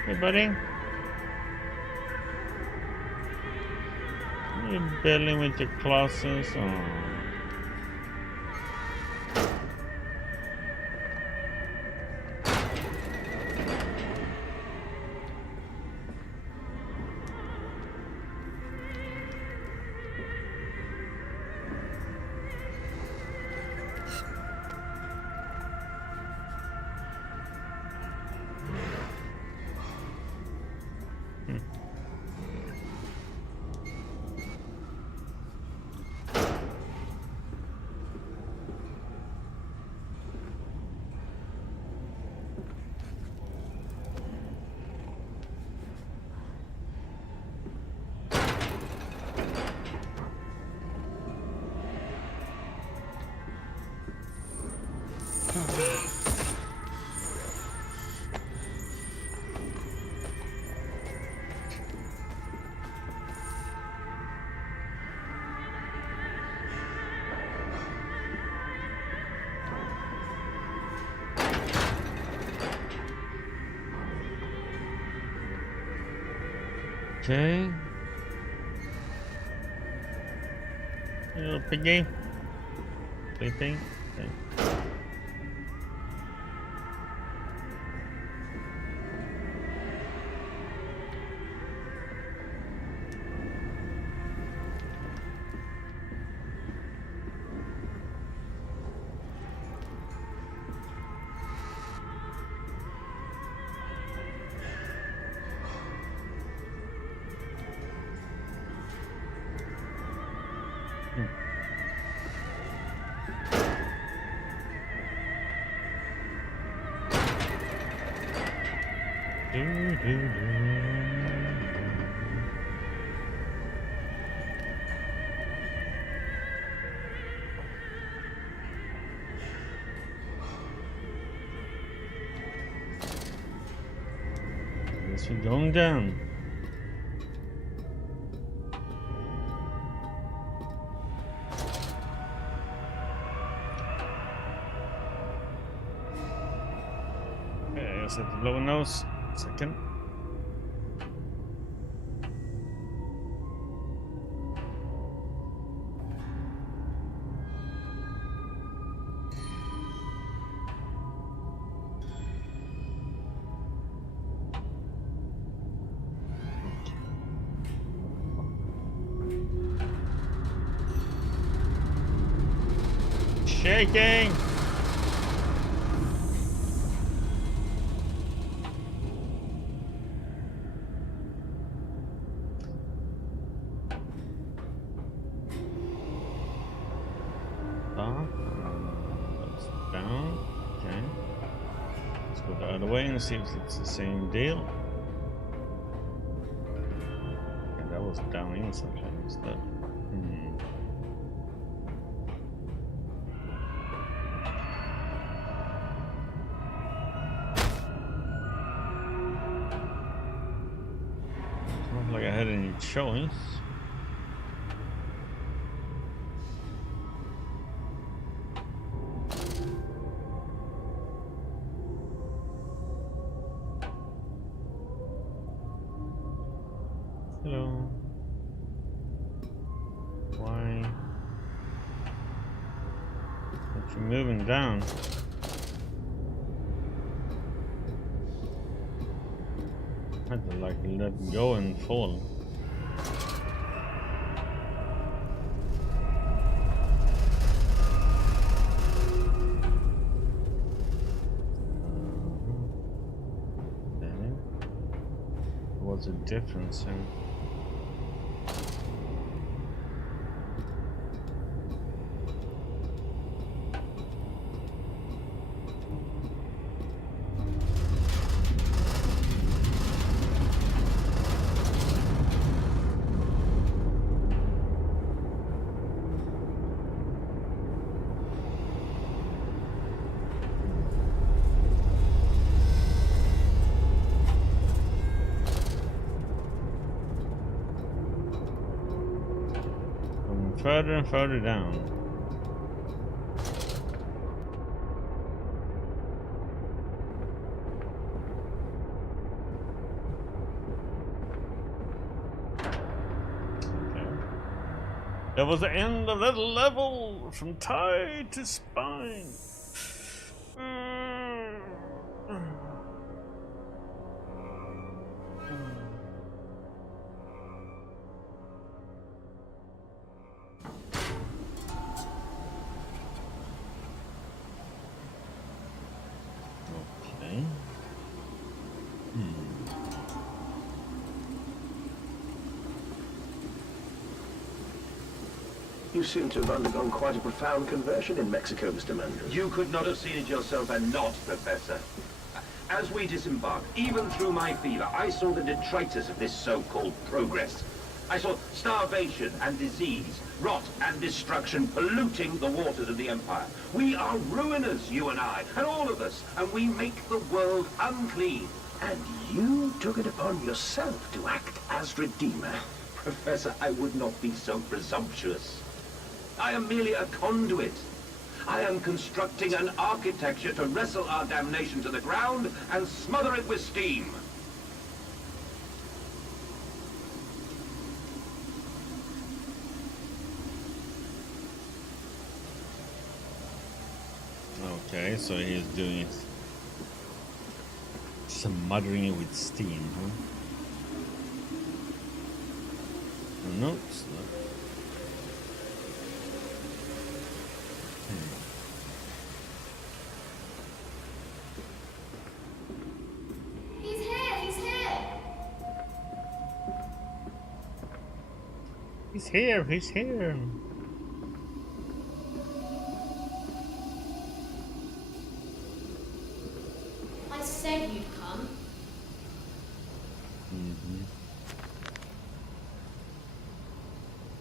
Hey, buddy. You're battling with your clauses. Oh. Okay. Little piggy. Sleeping. Okay. Guess we're going down. Okay, I set the blow nose. Second. Shaking. Down. Okay. Let's go the other way and see if it's the same deal. And that was down instantly instead. choice. Hello. Why? Aren't you moving down? I had to like let go and fall. Okay. What's the difference here? Further and further down. Okay. That was the end of that level, from tie to spine. You seem to have undergone quite a profound conversion in Mexico, Mr. Manders. You could not have seen it yourself and not, Professor. As we disembarked, even through my fever, I saw the detritus of this so-called progress. I saw starvation and disease, rot and destruction polluting the waters of the Empire. We are ruiners, you and I, and all of us, and we make the world unclean. And you took it upon yourself to act as Redeemer. Professor, I would not be so presumptuous. I am merely a conduit. I am constructing an architecture to wrestle our damnation to the ground and smother it with steam. Okay, so he's doing smothering it with steam, huh? No, it's not. He's here, he's here. He's here, he's here. I said you'd come.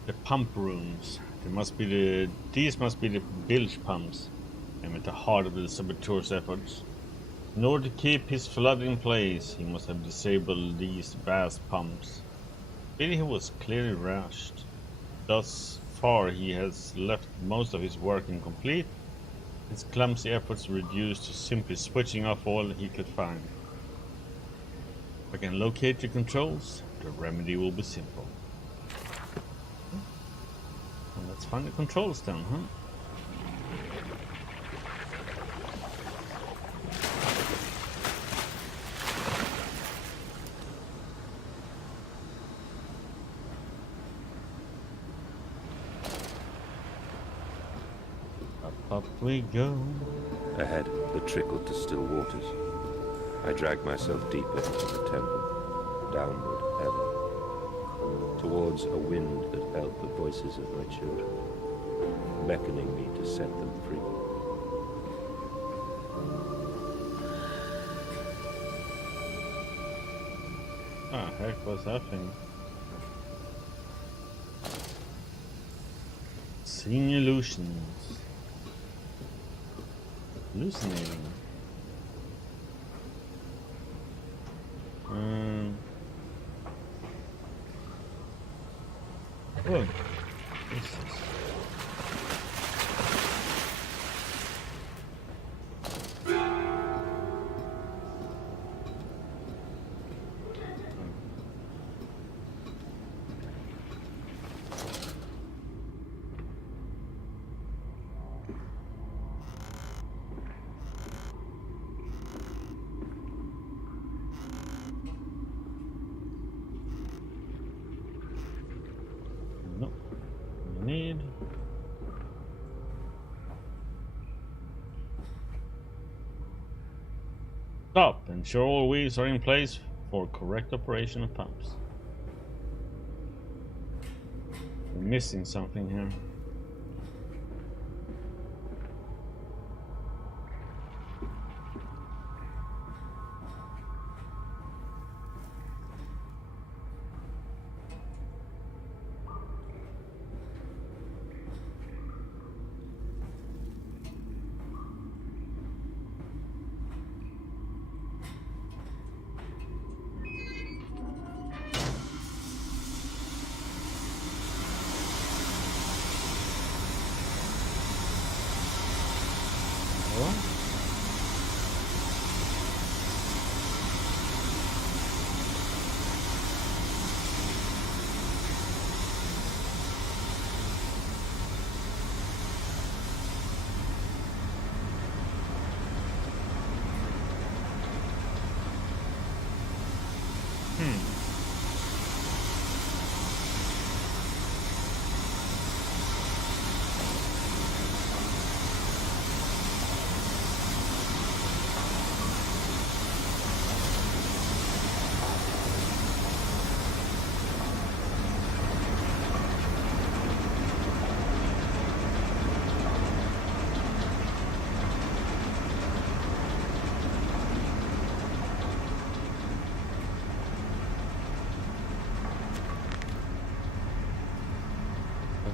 The pump rooms. These must be the bilge pumps, and at the heart of the saboteur's efforts. In order to keep his flood in place, he must have disabled these vast pumps. Really, he was clearly rushed. Thus far, he has left most of his work incomplete. His clumsy efforts reduced to simply switching off all he could find. If I can locate the controls, the remedy will be simple. Well, let's find the controls then, huh? Up we go. Ahead, the trickle to still waters. I dragged myself deeper into the temple, downward ever, towards a wind that held the voices of my children, beckoning me to set them free. Ah, heck was that thing? Seeing illusions. Hallucinating. Oh, Jesus. Nope. Need. Stop. Ensure all wheels are in place for correct operation of pumps. We're missing something here.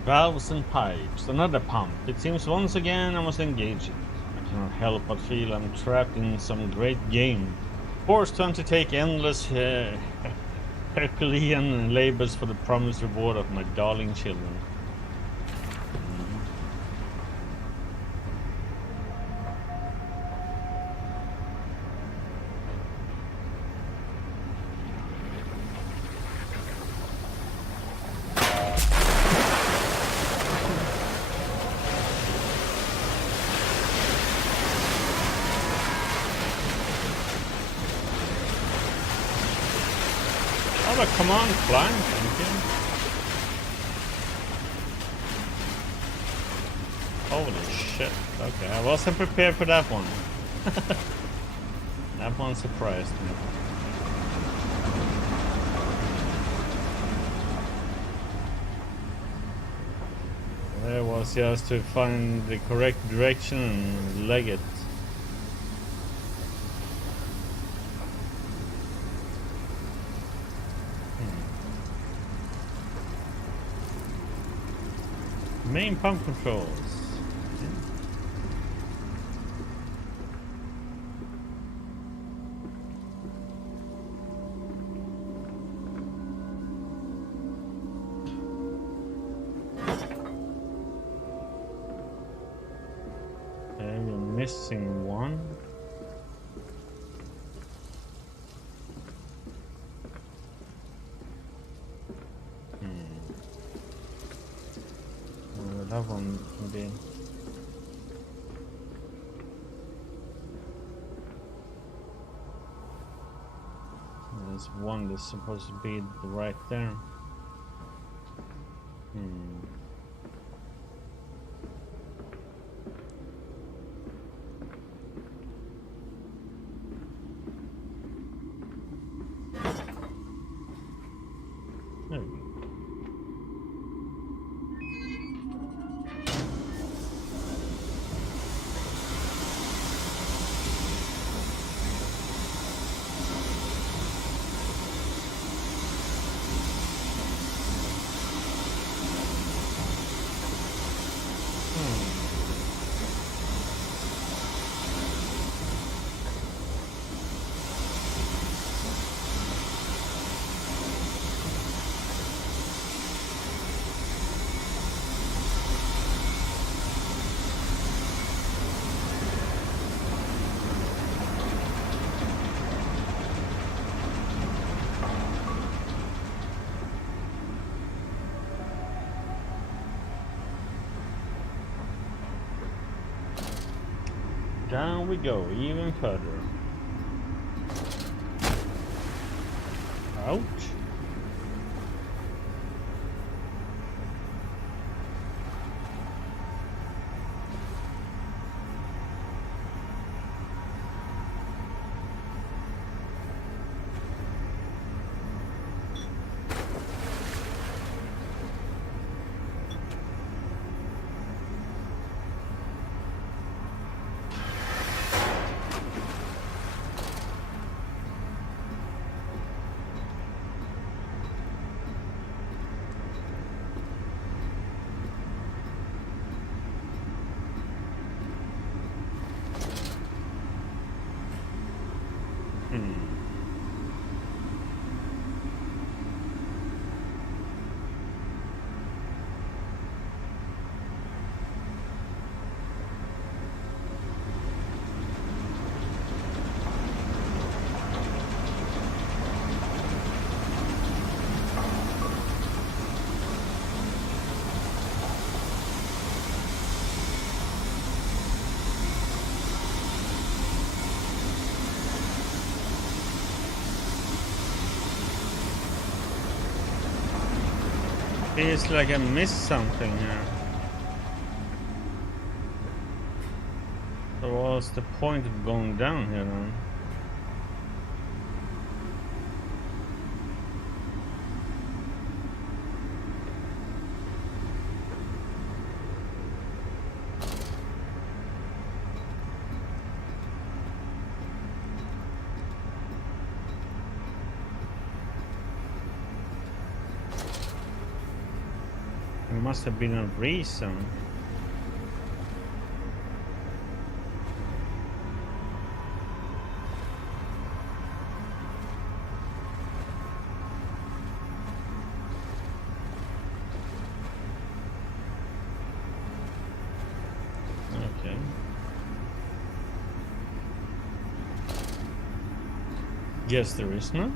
Valves and pipes. Another pump. It seems once again I must engage it. I cannot help but feel I'm trapped in some great game. Forced to undertake endless Herculean labors for the promised reward of my darling children. Oh, come on, climb, thank you. Holy shit. Okay, I wasn't prepared for that one. That one surprised me. There was just to find the correct direction and leg it. Main pump controls. Okay, we're missing one. That one can be. There's one that's supposed to be right there. There we go. Down we go, even further. Ouch. Feels like I missed something here. So what's the point of going down here then? There must have been a reason. Okay. Guess there is none.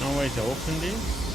No way to open this.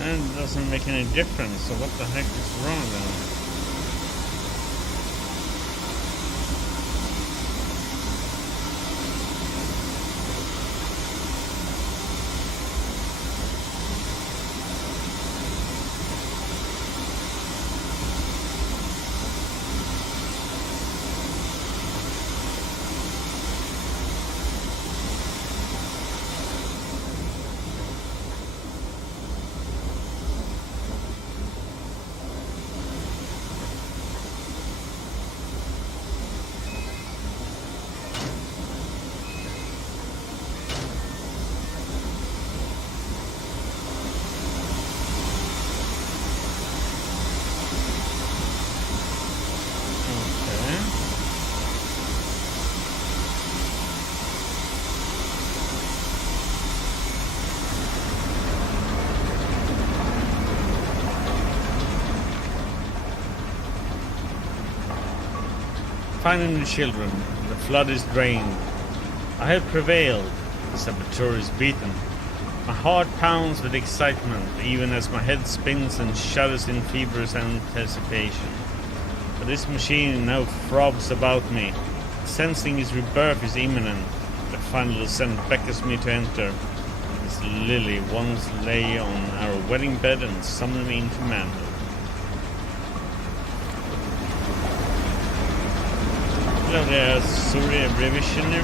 And it doesn't make any difference, so what the heck is wrong then? finding the children. The flood is drained. I have prevailed. The saboteur is beaten. My heart pounds with excitement, even as my head spins and shudders in feverish anticipation. But this machine now throbs about me. Sensing his rebirth is imminent. The final ascent beckons me to enter. As Lily once lay on our wedding bed and summoned me into manhood. Hello there, Surya Revisioner.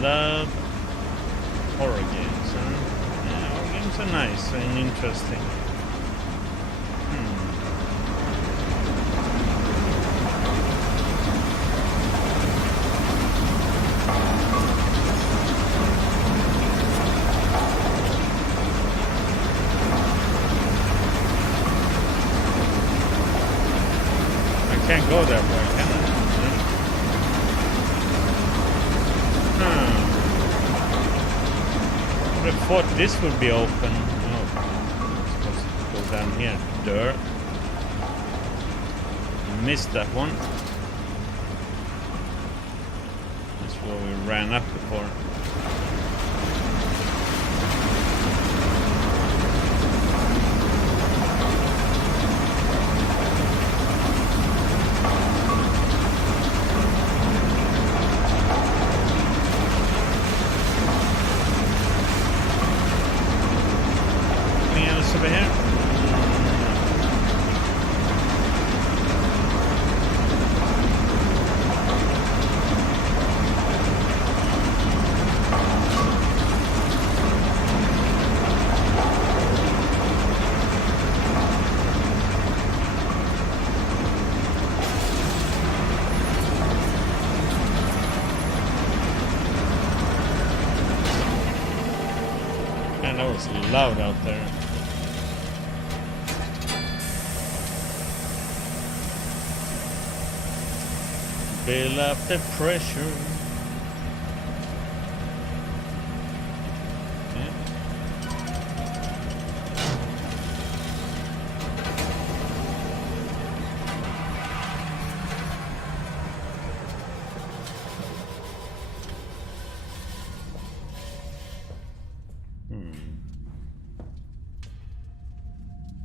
Love horror games, huh? Yeah, horror games are nice and interesting. Can't go that way, can I? I would have thought this would be open. Oh, I'm supposed to go down here. Dirt. Missed that one. That's where we ran up before. Over here. Man, that was loud out there. Build up the pressure. Yeah.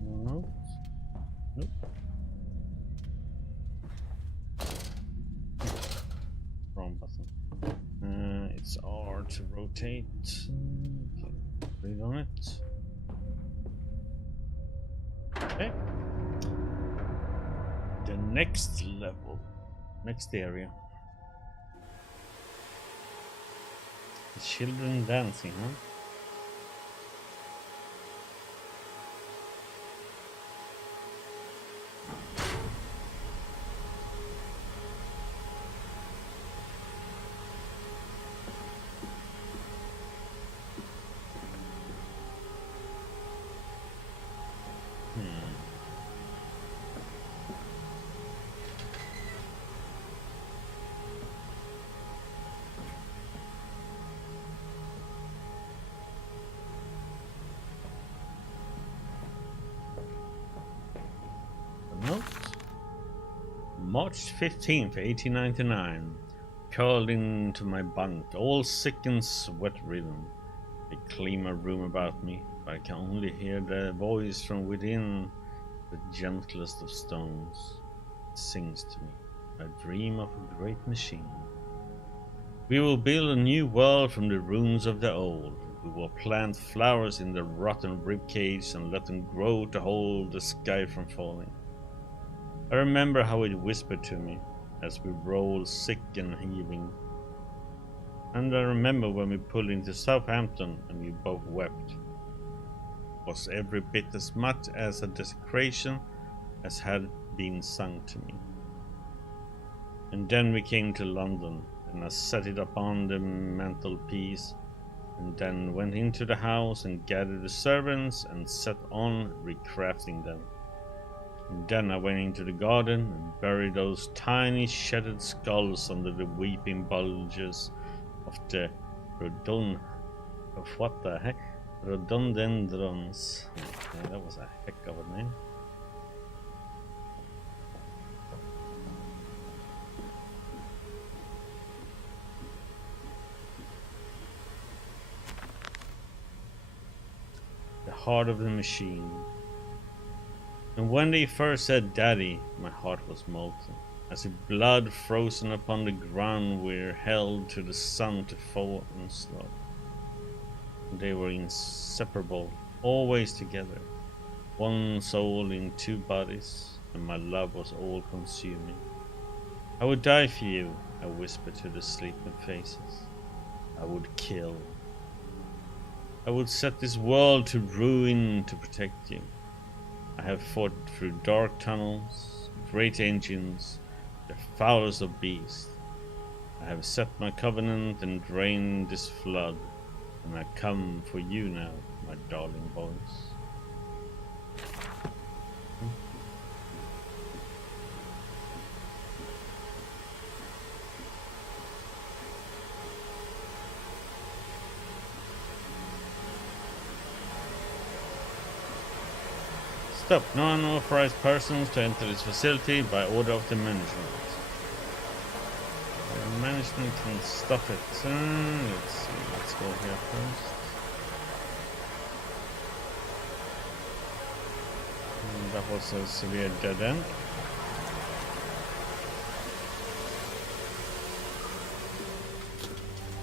Nope. Nope. Wrong button. It's R to rotate. Okay. Read on it. Okay. The next level. Next area. The children dancing, huh? Note. March 15th, 1899. Curled into my bunk, all sick and sweat-ridden. They clean my room about me, but I can only hear their voice from within, the gentlest of stones. It sings to me. I dream of a great machine. We will build a new world from the ruins of the old. We will plant flowers in the rotten ribcage and let them grow to hold the sky from falling. I remember how it whispered to me as we rolled sick and heaving. And I remember when we pulled into Southampton and we both wept. It was every bit as much as a desecration as had been sung to me. And then we came to London, and I set it upon the mantelpiece, and then went into the house and gathered the servants and set on recrafting them. And then I went into the garden and buried those tiny shattered skulls under the weeping bulges of the rhododendrons. Yeah, that was a heck of a name. heart of the machine. And when they first said Daddy, my heart was molten. As if blood frozen upon the ground we're held to the sun to fall and slow. They were inseparable, always together. One soul in two bodies, and my love was all consuming. I would die for you, I whispered to the sleeping faces. I would kill. I would set this world to ruin to protect you. I have fought through dark tunnels, great engines, the foulest of beasts. I have set my covenant and drained this flood, and I come for you now, my darling boys. Stop. No unauthorized persons to enter this facility by order of the management. The management can stop it. Let's see. Let's go here first. And that was a severe dead end.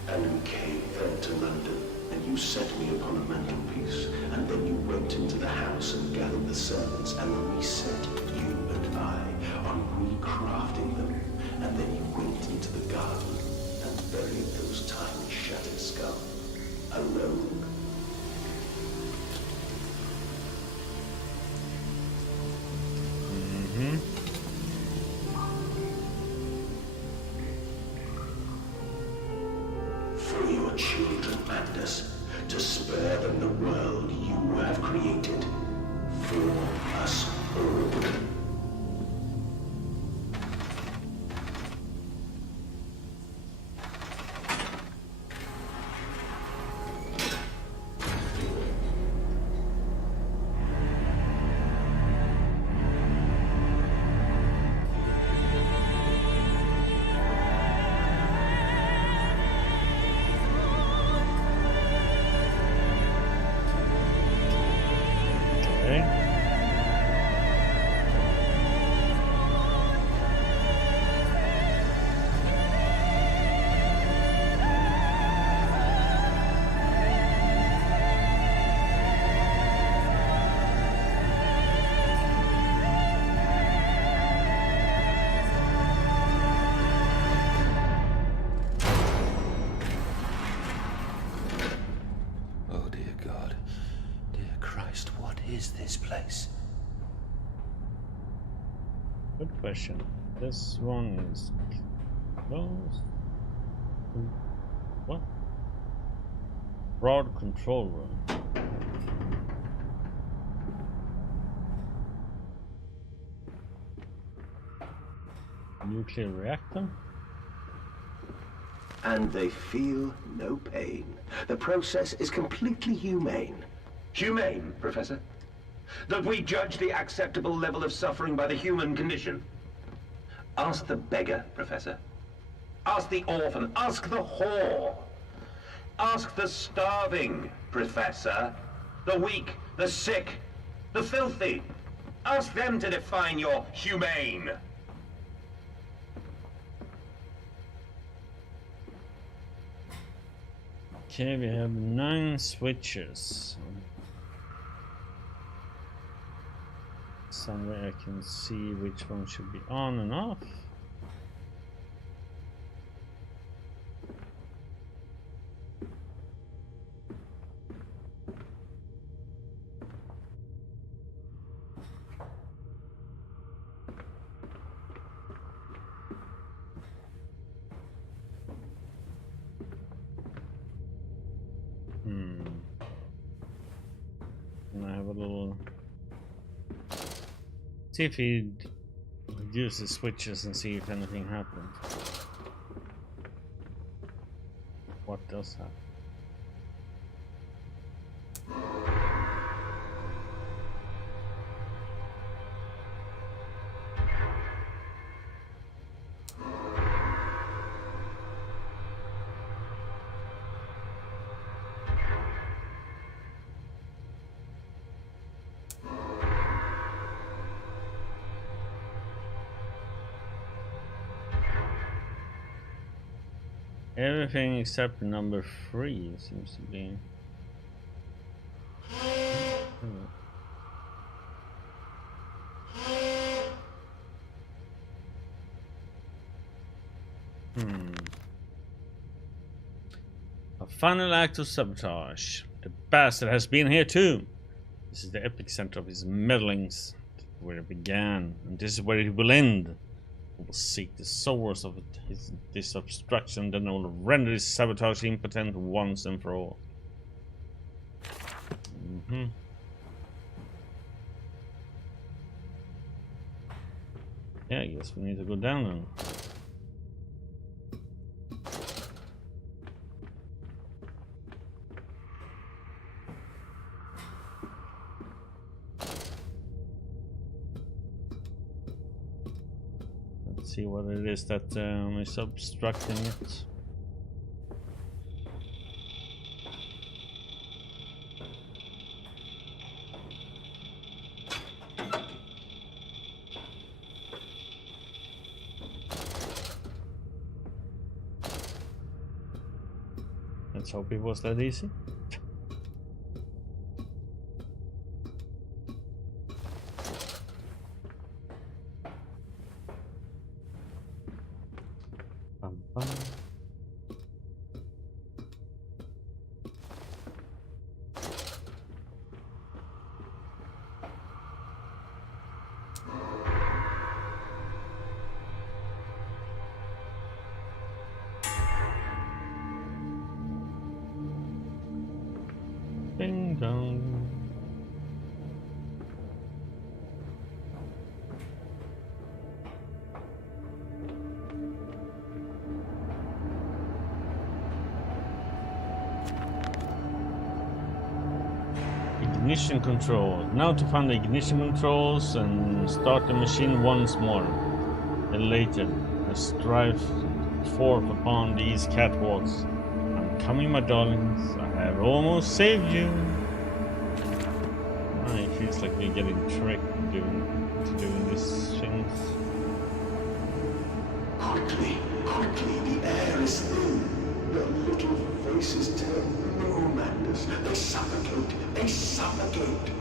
And we came then to London, and you set me upon a mantelpiece, and then you went into the house and gathered the servants, and we set you and I on recrafting them, and then you went into the garden and buried those tiny shattered skulls, alone. For your children, Magnus, to spare them the world you have created. For us all. is this place? Good question. This one is closed. What? Broad control room. Nuclear reactor? And they feel no pain. The process is completely humane. Humane, Professor? That we judge the acceptable level of suffering by the human condition? Ask the beggar, Professor. Ask the orphan. Ask the whore. Ask the starving, Professor. The weak, the sick, the filthy. Ask them to define your humane. Okay, we have 9 switches. Somewhere I can see which one should be on and off. And I have a little... See if he use the switches and see if anything happens. What does happen? Everything except number 3 seems to be. A final act of sabotage. The bastard has been here too. This is the epicenter of his meddlings, where it began, and this is where it will end. We will seek the source of this obstruction, then I will render this sabotage impotent once and for all. Yeah, I guess we need to go down then. Let's see what it is that is obstructing it. Let's hope it was that easy. Bum, bum. Ding dong. Ignition control. Now to find the ignition controls and start the machine once more. And later, I strive forth upon these catwalks. I'm coming, my darlings. I have almost saved you. It feels like we're getting tricked into doing these things. Quickly, quickly, the air is thin. The little voices tell no madness. They suffocate, they suffocate.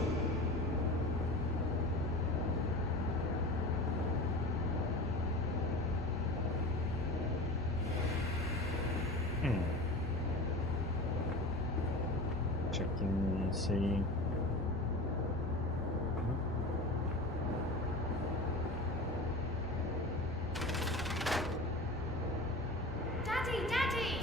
Checking, see. Daddy, Daddy!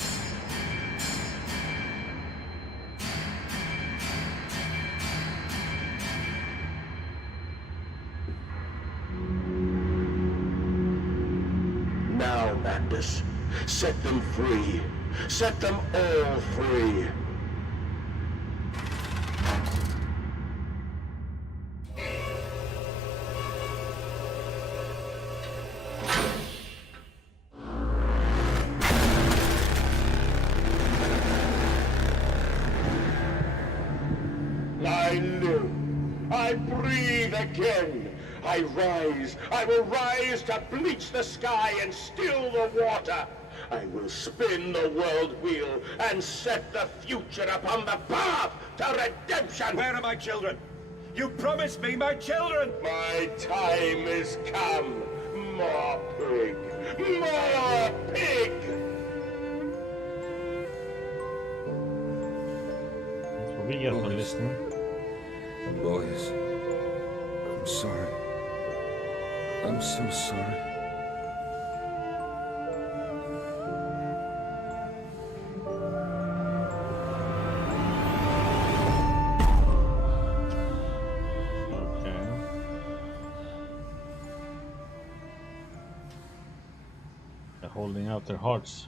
Now, madness, set them free. Set them all free. I live. I breathe again. I rise. I will rise to bleach the sky and still the water. I will spin the world wheel and set the future upon the path to redemption. Where are my children? You promised me my children! My time is come. More pig. More pig. That's what we get for listening. Boys, I'm sorry. I'm so sorry. Okay. They're holding out their hearts.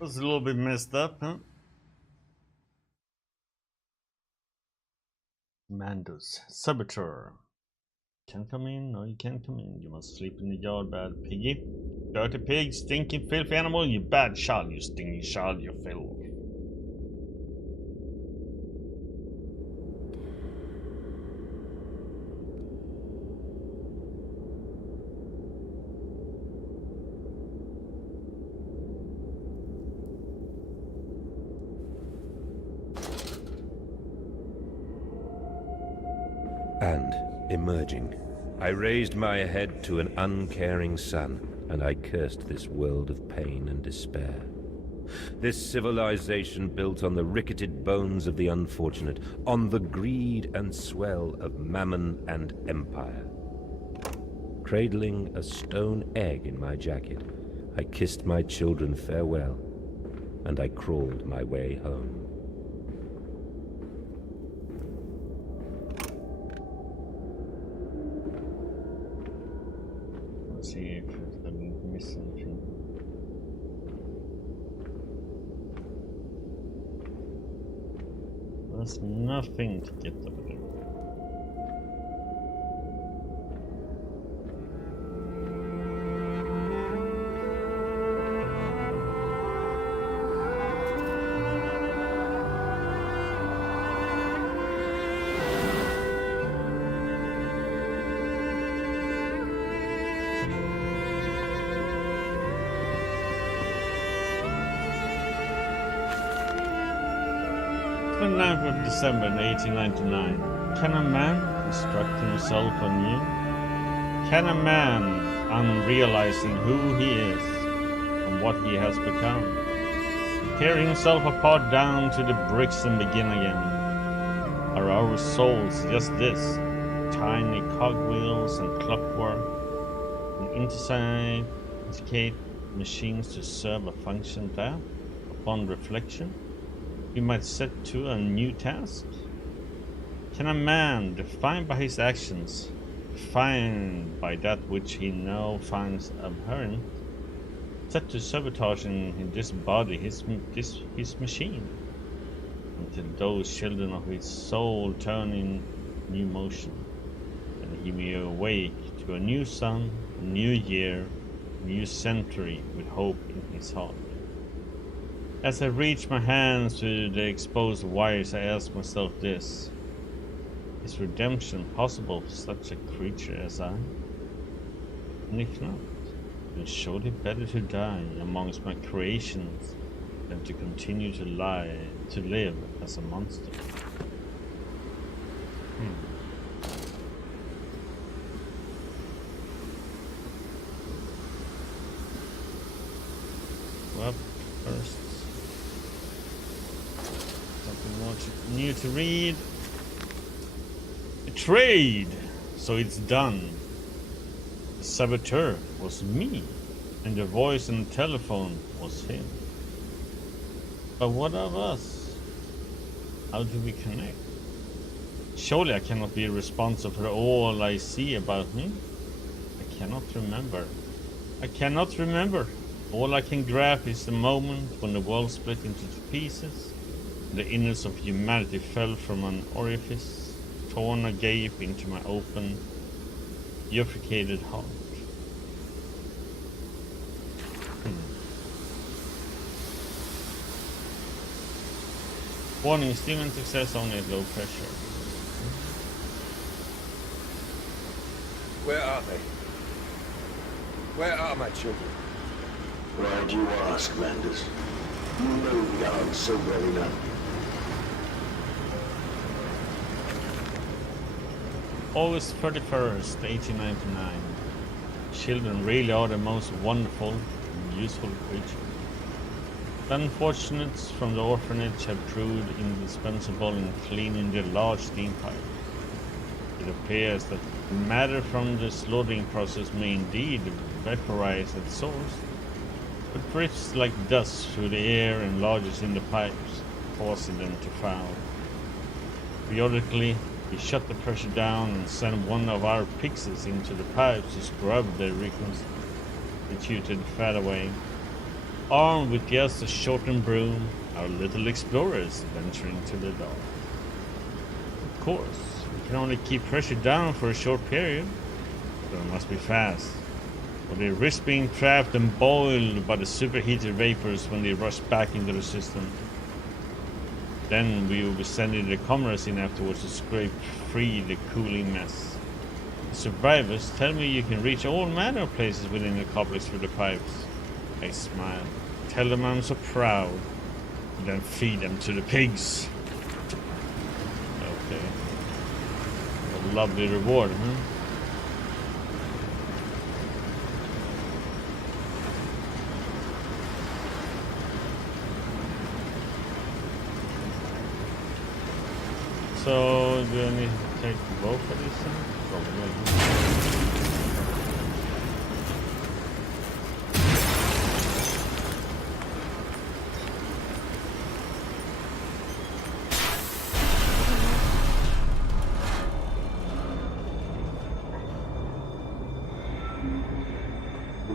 Was a little bit messed up, huh? Mandos. Saboteur. Can't come in. No, you can't come in. You must sleep in the yard, bad piggy. Dirty pig, stinking, filthy animal. You bad child, you stinking child, you filth. And, emerging, I raised my head to an uncaring sun, and I cursed this world of pain and despair. This civilization built on the ricketed bones of the unfortunate, on the greed and swell of mammon and empire. Cradling a stone egg in my jacket, I kissed my children farewell, and I crawled my way home. Let's see if I didn't miss anything. There's nothing to get over there. The 9th of December 1899. Can a man construct himself anew? Can a man, unrealizing who he is and what he has become, tear himself apart down to the bricks and begin again? Are our souls just this, tiny cogwheels and clockwork, and intersecate machines to serve a function that, upon reflection, we might set to a new task? Can a man, defined by his actions, defined by that which he now finds abhorrent, set to sabotaging in this body his machine, until those children of his soul turn in new motion, and he may awake to a new sun, a new year, a new century with hope in his heart? As I reach my hands to the exposed wires, I ask myself this: is redemption possible for such a creature as I? And if not, then surely better to die amongst my creations than to continue to live as a monster. Well, first, something more new to read. Betrayed! So it's done. The saboteur was me, and the voice on the telephone was him. But what of us? How do we connect? Surely I cannot be responsible for all I see about me. I cannot remember. I cannot remember. All I can grasp is the moment when the world split into two pieces, and the innards of humanity fell from an orifice, torn agape into my open, unified heart. Warning, steam success only at low pressure. Where are they? Where are my children? Why do you ask, Manders? You know the answer well enough. August 31st, 1899. Children really are the most wonderful and useful creatures. The unfortunates from the orphanage have proved indispensable in cleaning the large steam pipe. It appears that matter from the slaughtering process may indeed vaporize at source, but drifts like dust through the air and lodges in the pipes, causing them to foul. Periodically, we shut the pressure down and send one of our pixies into the pipes to scrub the reconstituted fat away. Armed with just a shortened broom, our little explorers venture into the dark. Of course, we can only keep pressure down for a short period, but it must be fast, or they risk being trapped and boiled by the superheated vapors when they rush back into the system. Then we will be sending the comrades in afterwards to scrape free the cooling mess. The survivors tell me you can reach all manner of places within the complex through the pipes. I smile, tell them I'm so proud, and then feed them to the pigs. Okay. Well, we lovely reward, huh? So, do I need to take both of these things? Probably.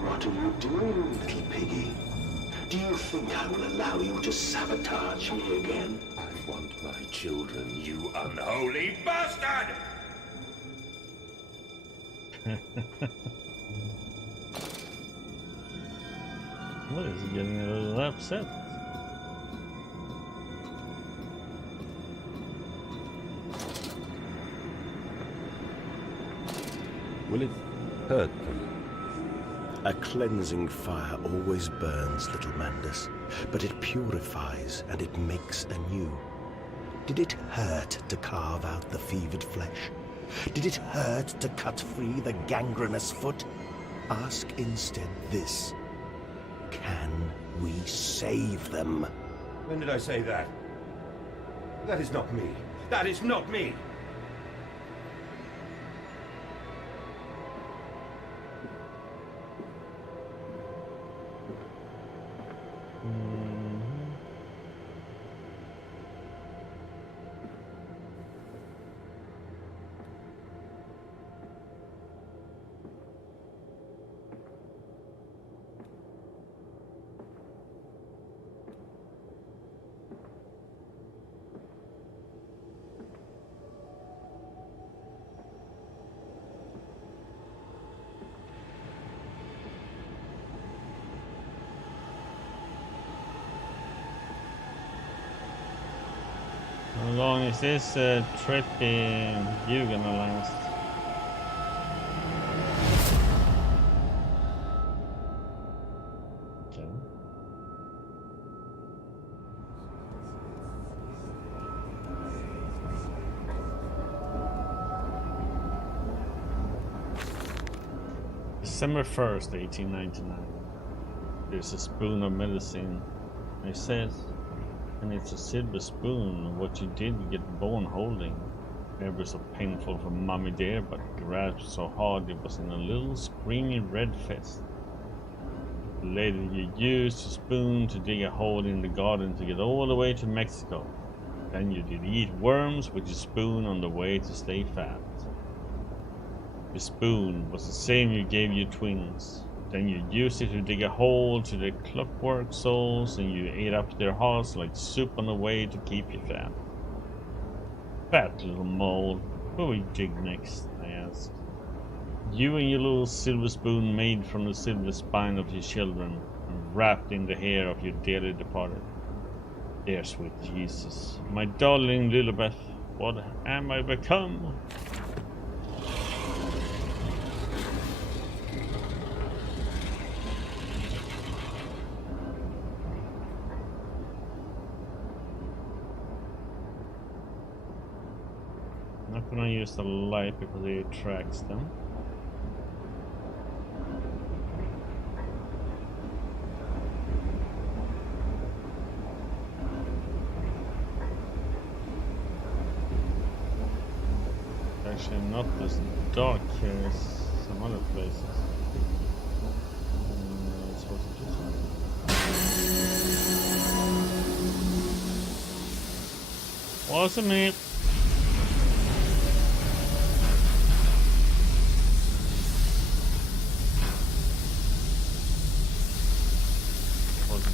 What are you doing, little piggy? Do you think I will allow you to sabotage me again? I want my children, you unholy bastard! What is he getting a little upset? Will it hurt them? A cleansing fire always burns, little Mandus, but it purifies and it makes anew. Did it hurt to carve out the fevered flesh? Did it hurt to cut free the gangrenous foot? Ask instead this. Can we save them? When did I say that? That is not me. That is not me! How long is this trip in you gonna last? Okay. December 1st, 1899. There's a spoon of medicine. It says, and it's a silver spoon. What you did, you get bone holding. Ever so painful for Mommy dear, but grasped so hard it was in a little screamy red fist. Later you used the spoon to dig a hole in the garden to get all the way to Mexico. Then you did eat worms with your spoon on the way to stay fat. The spoon was the same you gave your twins. Then you used it to dig a hole to their clockwork souls, and you ate up their hearts like soup on the way to keep you fat. Fat little mole, where will you dig next? I asked. You and your little silver spoon made from the silver spine of your children, and wrapped in the hair of your dearly departed. Dear sweet Jesus, my darling Lilibeth, what am I become? Not gonna use the light because it attracts them. Actually not as dark here as some other places. It's supposed to do something. Wasn't it?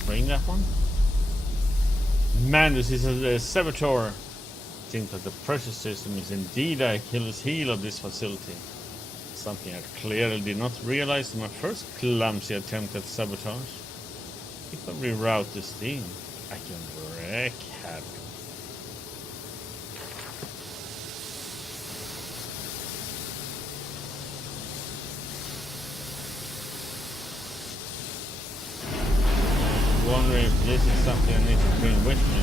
Bring that one. Man, this is a saboteur. Seems like the pressure system is indeed a Achilles heel of this facility. Something I clearly did not realize in my first clumsy attempt at sabotage. If I reroute the steam, I can wreak havoc. Wondering if this is something I need to bring with me.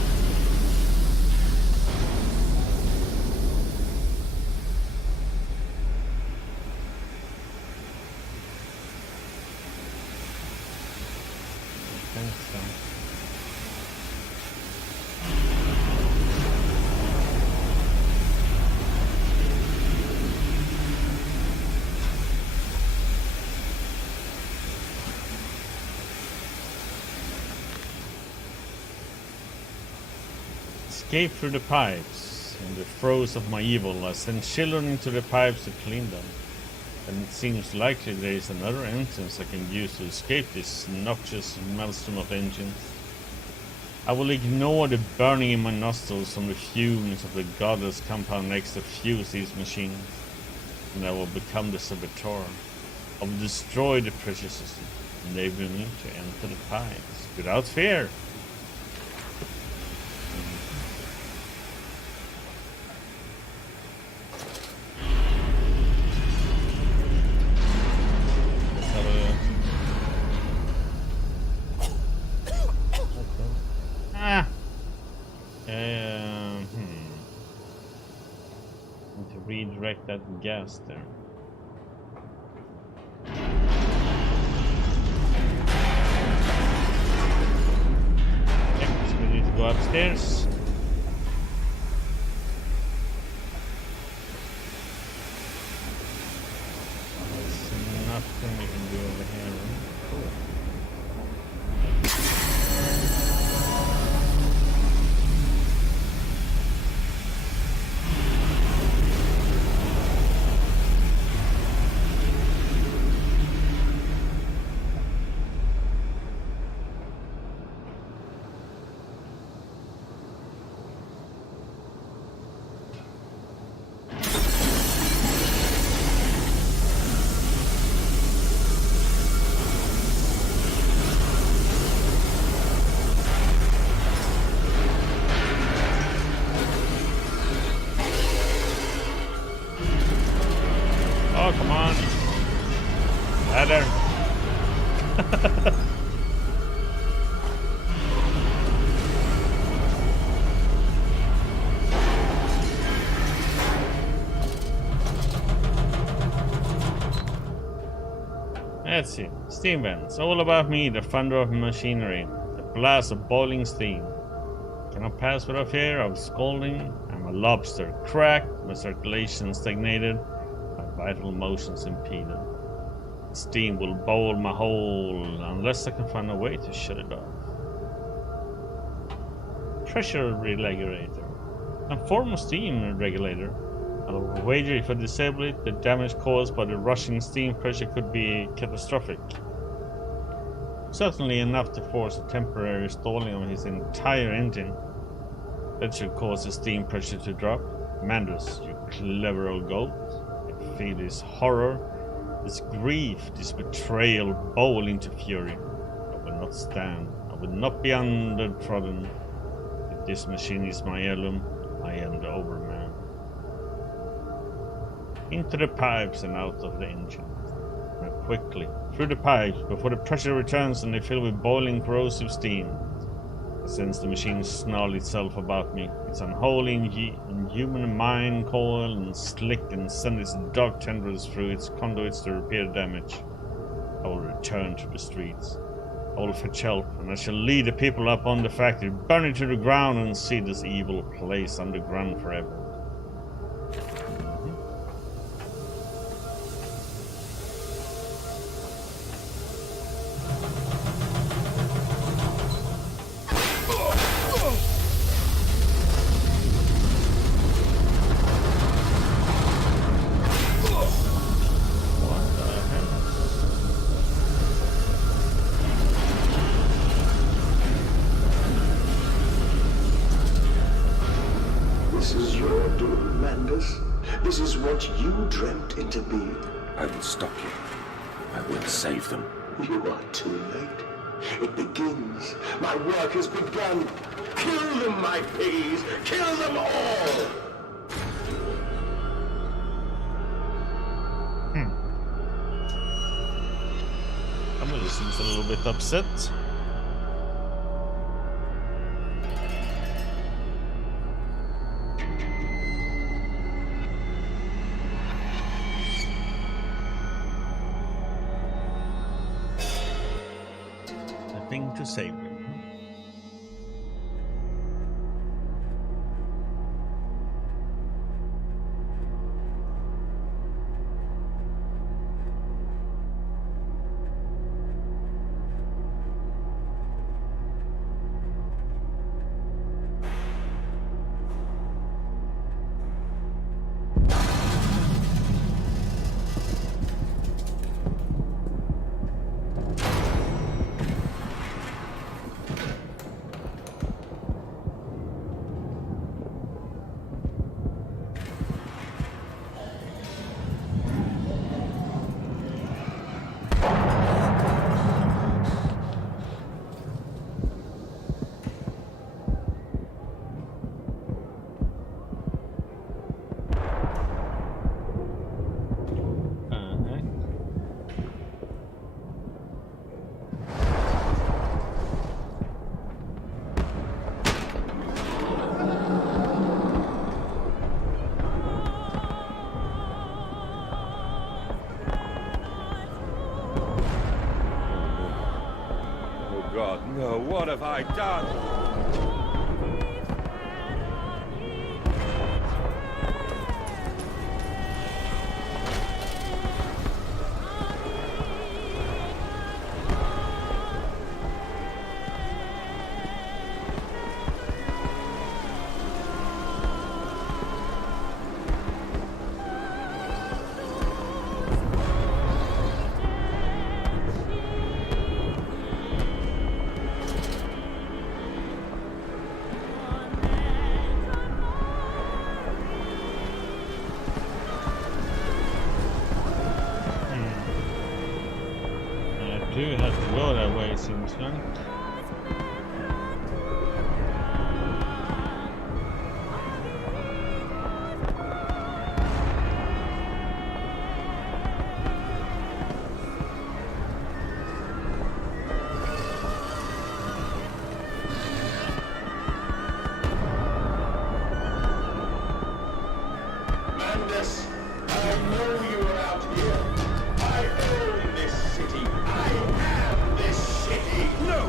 Escape through the pipes. In the throes of my evil, I send children into the pipes to clean them. And it seems likely there is another entrance I can use to escape this noxious maelstrom of engines. I will ignore the burning in my nostrils from the fumes of the godless compound next to fuse these machines. And I will become the saboteur. I will destroy the pressure system, enabling me to enter the pipes without fear. Need to redirect that gas there. Okay, so we need to go upstairs. There's nothing we can do over here. Cool. Oh, come on. Ladder. Let's see. Steam vents. All about me, the thunder of machinery. The blast of boiling steam. Cannot pass without fear of scalding. I'm a lobster. Cracked. My circulation stagnated. Vital motions impeded. Steam will boil my hole unless I can find a way to shut it off. Pressure regulator. A form of steam regulator. I'll wager if I disable it, the damage caused by the rushing steam pressure could be catastrophic. Certainly enough to force a temporary stalling of his entire engine. That should cause the steam pressure to drop. Mandus, you clever old goat. Feel this horror, this grief, this betrayal boil into fury. I will not stand. I will not be undertrodden. If this machine is my heirloom, I am the overman. Into the pipes and out of the engine. Now quickly, through the pipes, before the pressure returns and they fill with boiling corrosive steam. I sense the machine snarl itself about me. Its unholy, inhuman mind coil and slick and send its dark tendrils through its conduits to repair damage. I will return to the streets. I will fetch help, and I shall lead the people up on the factory, burn it to the ground, and see this evil place underground forever. This is what you dreamt into being. I will stop you. I will save them. You are too late. It begins. My work has begun. Kill them, my pigs. Kill them all. Somebody seems a little bit upset. To save them. have I done? I do have to go that way, it seems like. Mandus, I know you are out here. I own this city. I am this city. No!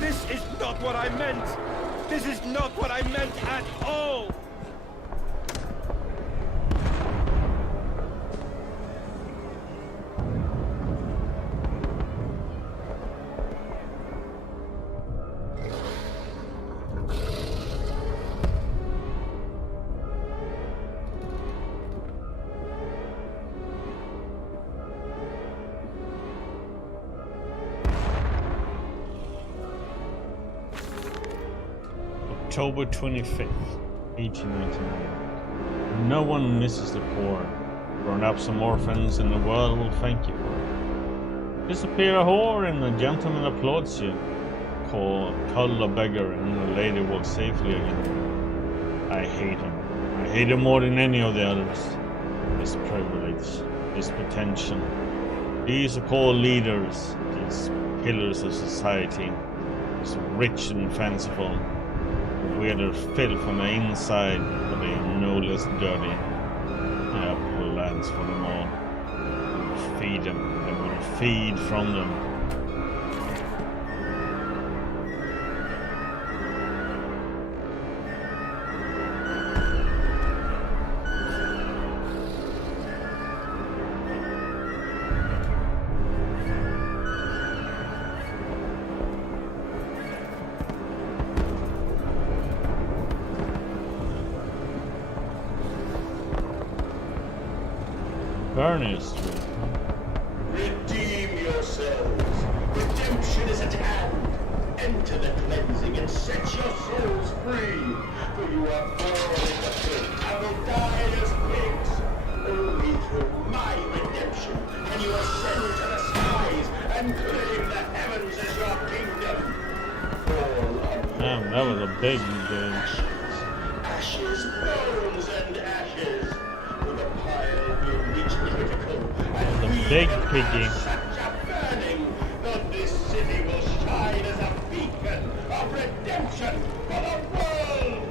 This is not what I meant! This is not what I meant at all! October 25th, 1899. No one misses the poor. Burn up some orphans and the world will thank you for it. Disappear a whore and a gentleman applauds you. Cull a beggar and a lady walks safely again. I hate him. I hate him more than any of the others. This privilege, this pretension. These are called leaders, these pillars of society. These rich and fanciful. We're the filth on the inside, but they are no less dirty. I have plans for them all. We will feed them, and we will feed from them. Burnie Street. Redeem yourselves. Redemption is at hand. Enter the cleansing and set your souls free. For you are born in the pit and will die as pigs. Only through my redemption can you ascend to the skies and claim the heavens as your kingdom. Damn, that was a big game. Ashes, bones, and ashes. With a pile will reach critical. And The big piggy. such a burning that this city will shine as a beacon of redemption for the world.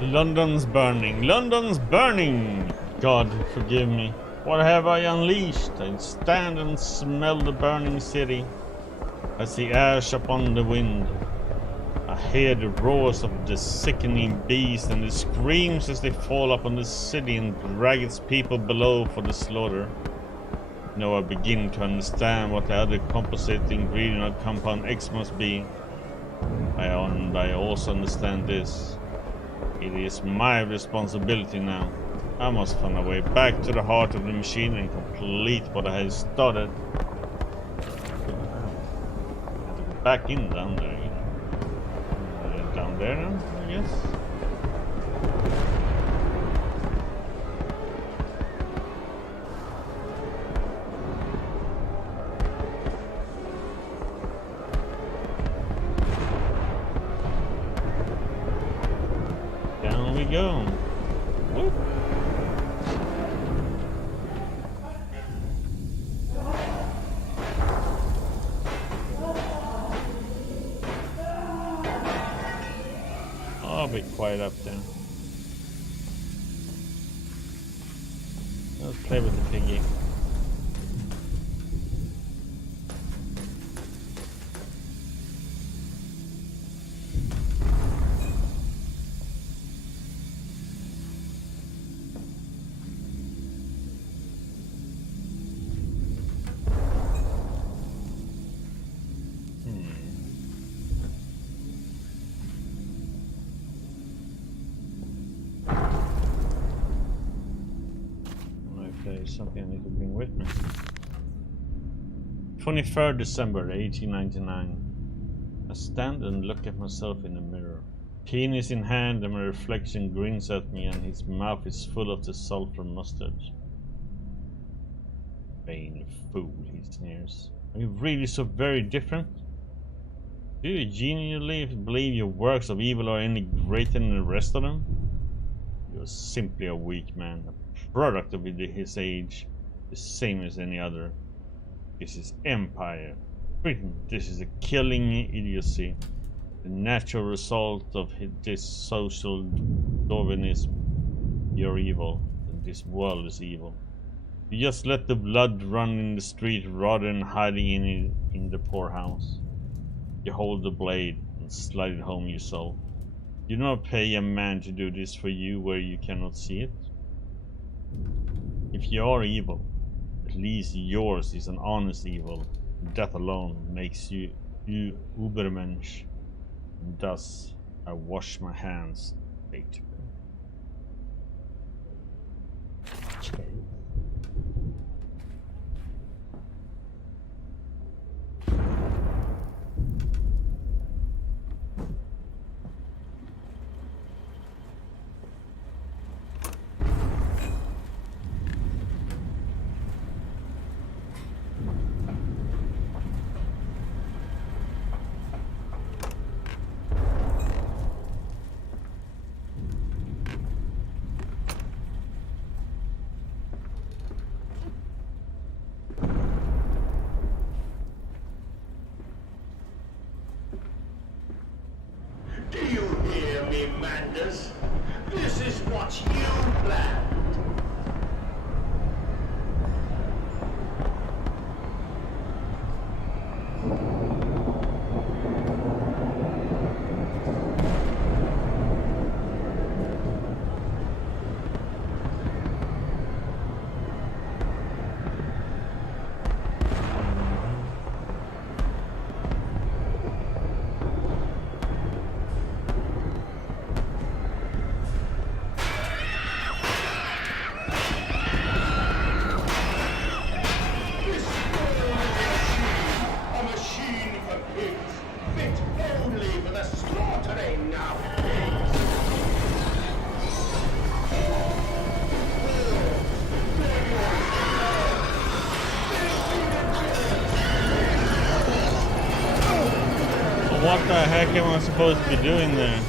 London's burning. London's burning! God, forgive me. What have I unleashed? I stand and smell the burning city. I see ash upon the wind. I hear the roars of the sickening beast and the screams as they fall upon the city and drag its people below for the slaughter. Now I begin to understand what the other composite ingredient of compound X must be. I also understand this. It is my responsibility now. I must find a way back to the heart of the machine and complete what I had started. I have to go back in down there. Down there now, I guess. Down we go. Whoop. I'll be quiet up there. Play with the piggy. Something I need to bring with me. 23rd December 1899. I stand and look at myself in the mirror. Penis in hand, and my reflection grins at me, and his mouth is full of the sulfur mustard. Vain fool, he sneers. Are you really so very different? Do you genuinely believe your works of evil are any greater than the rest of them? You're simply a weak man, a product of his age, the same as any other. This is empire. Britain, this is a killing idiocy, the natural result of this social Darwinism. You're evil, and this world is evil. You just let the blood run in the street rather than hiding in the poorhouse. You hold the blade and slide it home yourself. You do not pay a man to do this for you where you cannot see it. If you are evil, at least yours is an honest evil. That alone makes you Ubermensch. And thus, I wash my hands. Okay. Do you hear me, madness? This is what you planned. What the heck am I supposed to be doing there?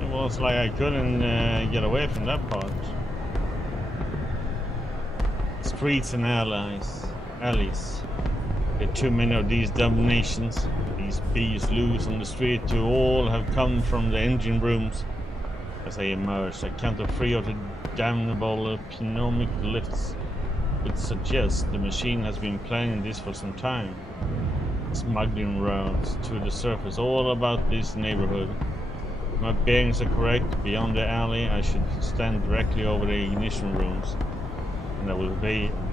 It was like I couldn't get away from that part. Streets and alleys. There are too many of these dominations. These bees loose on the street to all have come from the engine rooms. As I emerged, I counted 3 of the damnable pneumatic lifts, which suggests the machine has been planning this for some time. Smuggling routes to the surface all about this neighborhood. If my bearings are correct, beyond the alley I should stand directly over the ignition rooms. And I will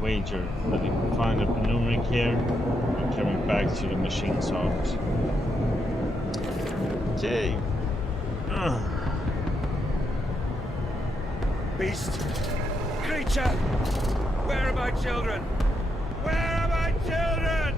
wager that if we find a pneumatic here, we'll carry it back to the machine's heart. Okay. Beast! Creature! Where are my children? Where are my children?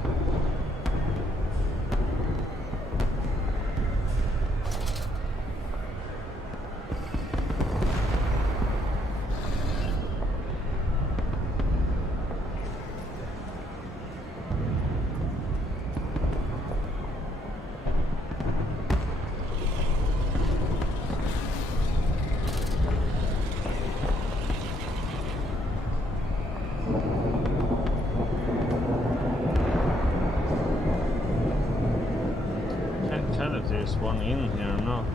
is one in here or not.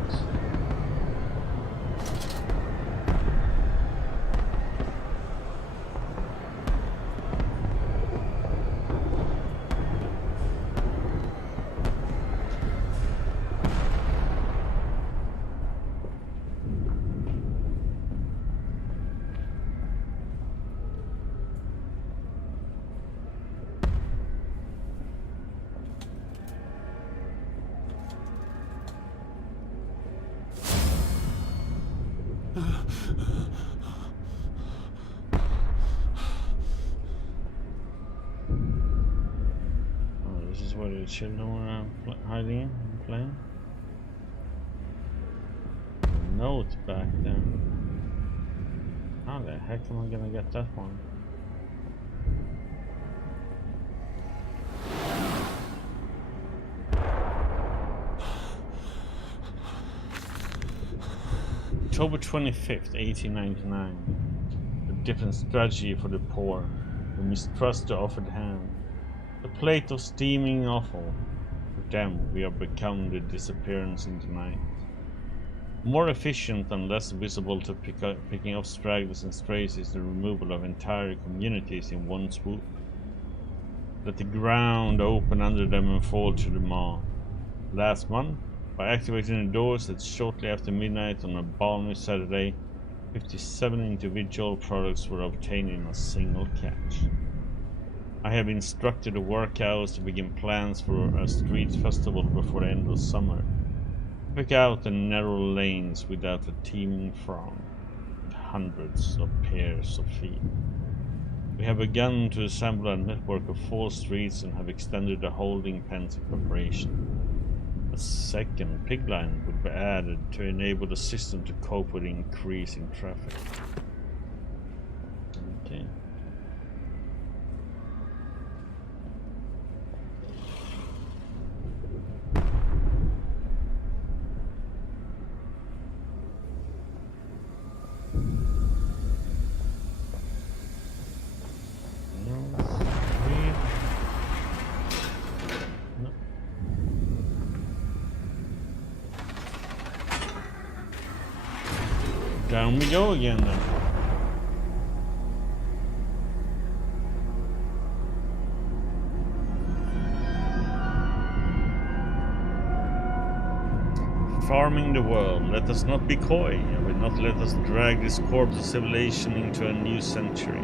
Where the children were hiding and playing. Note back there. How the heck am I gonna get that one? October 25th, 1899. A different strategy for the poor. We mistrust the offered hand. A plate of steaming offal. For them, we have become the disappearance in the night. More efficient and less visible to picking up stragglers and strays is the removal of entire communities in one swoop. Let the ground open under them and fall to the maw. Last month, by activating the doors at shortly after midnight on a balmy Saturday, 57 individual products were obtained in a single catch. I have instructed the workhouse to begin plans for a street festival before the end of summer. Pick out the narrow lanes without a teeming throng, with hundreds of pairs of feet. We have begun to assemble a network of 4 streets and have extended the holding pens in preparation. A second pig line would be added to enable the system to cope with the increase in traffic. Okay. Down we go again then. Farming the world, let us not be coy, and will not let us drag this corpse of civilization into a new century.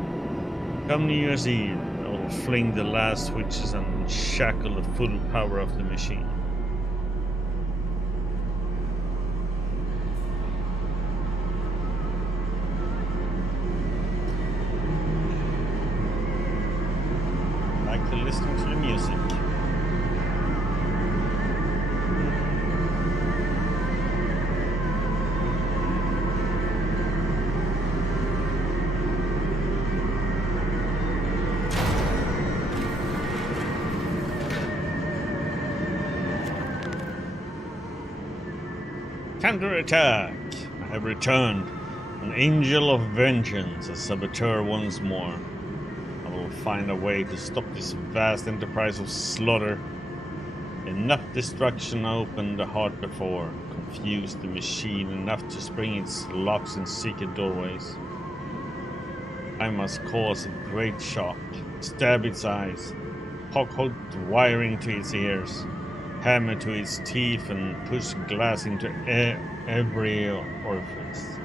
Come New Year's Eve, I will fling the last switches and shackle the full power of the machine. Listening to the music. Counterattack! I have returned, an angel of vengeance, a saboteur once more. Find a way to stop this vast enterprise of slaughter. Enough destruction opened the heart before, confused the machine enough to spring its locks in secret doorways. I must cause a great shock, stab its eyes, poke wiring to its ears, hammer to its teeth and push glass into every orifice.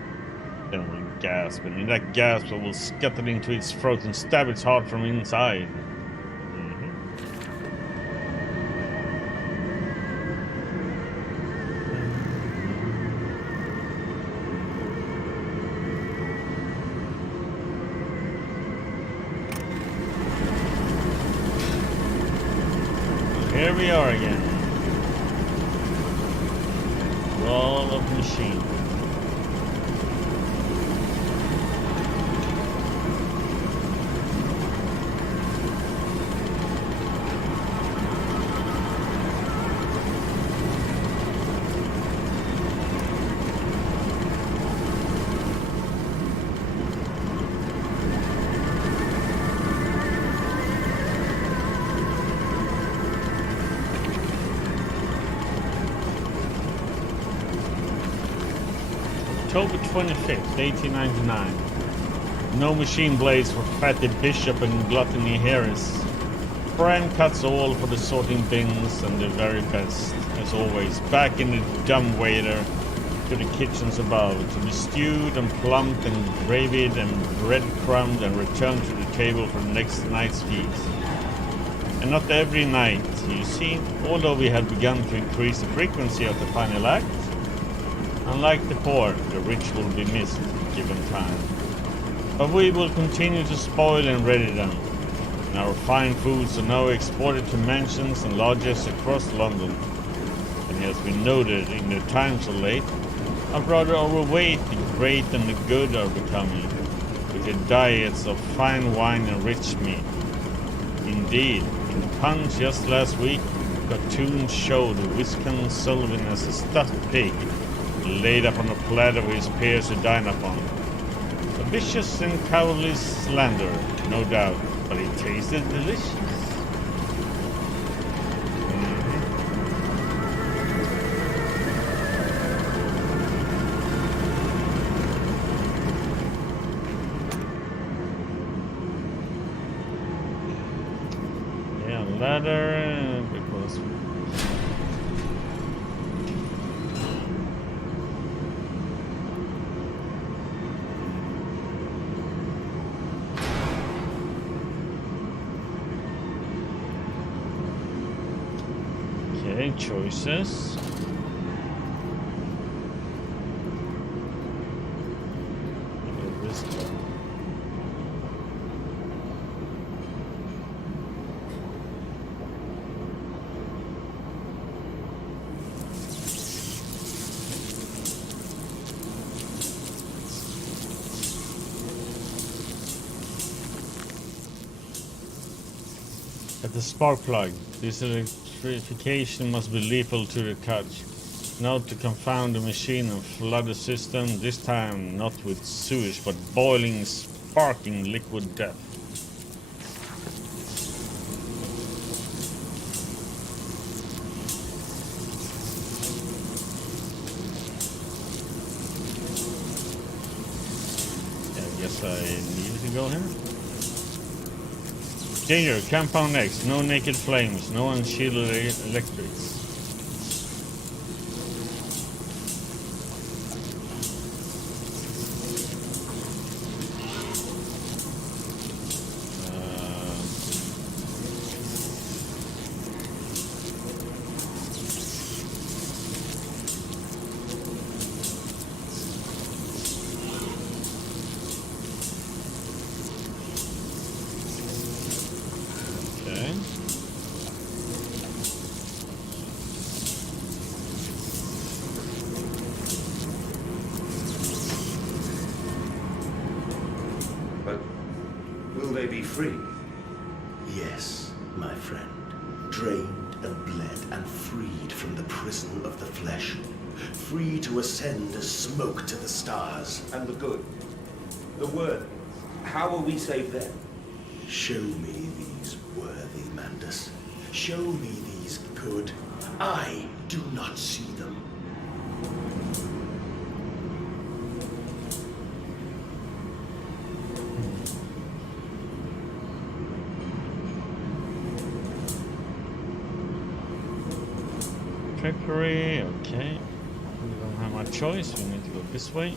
Then we'll gasp, and in that gasp I will scuttle into its throat and stab its heart from inside. Here we are again. Wall of machine. October 25th, 1899. No machine blades for Fatty Bishop and Gluttony Harris. Fran cuts all for the sorting bins and the very best, as always, back in the dumbwaiter to the kitchens above, to be stewed and plumped and gravied and breadcrumbed and returned to the table for the next night's feast. And not every night, you see, although we had begun to increase the frequency of the final act, unlike the poor, the rich will be missed given time. But we will continue to spoil and ready them. And our fine foods are now exported to mansions and lodges across London. And it has been noted in the times of late, how rather overweight the great and the good are becoming, with their diets of fine wine and rich meat. Indeed, in the Punch just last week, cartoons showed Wisconsin Sullivan as a stuffed pig, laid up on a platter with his peers to dine upon. A vicious and cowardly slander, no doubt, but it tasted delicious. Ladder, because okay, choices. This one. At the spark plug, this electrification must be lethal to the touch. Not to confound the machine and flood the system, this time not with sewage but boiling, sparking liquid death. Yeah, I guess I needed to go here. Danger, compound X, no naked flames, no unshielded electrics. Will they be free? Yes, my friend. Drained and bled and freed from the prison of the flesh. Free to ascend as smoke to the stars. And the good? The worthy? How will we save them? Show me these worthy, Mandus. Show me these good. I do not see them. Trickery, okay. We don't have much choice, we need to go this way.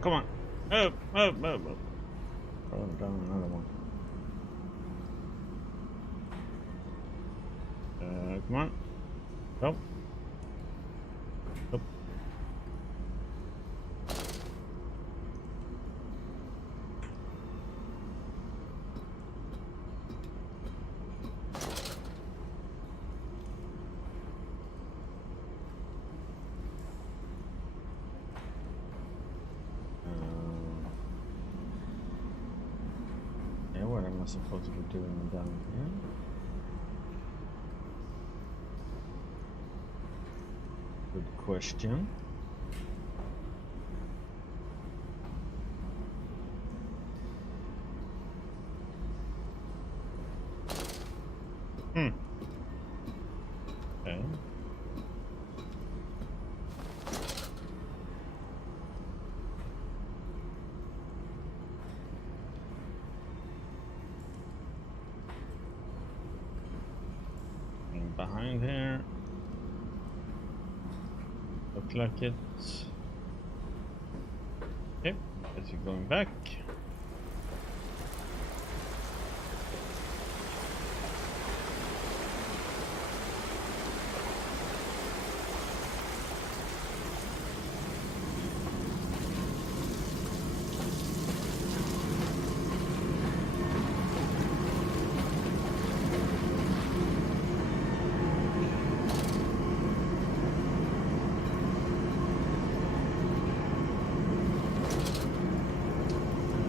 Come on. Up, up, up, up. Oh, down another one. Come on. Go. Up. Yeah, what am I supposed to be doing down here? Good question. Okay. And behind here. Look like it. Okay, as you're going back.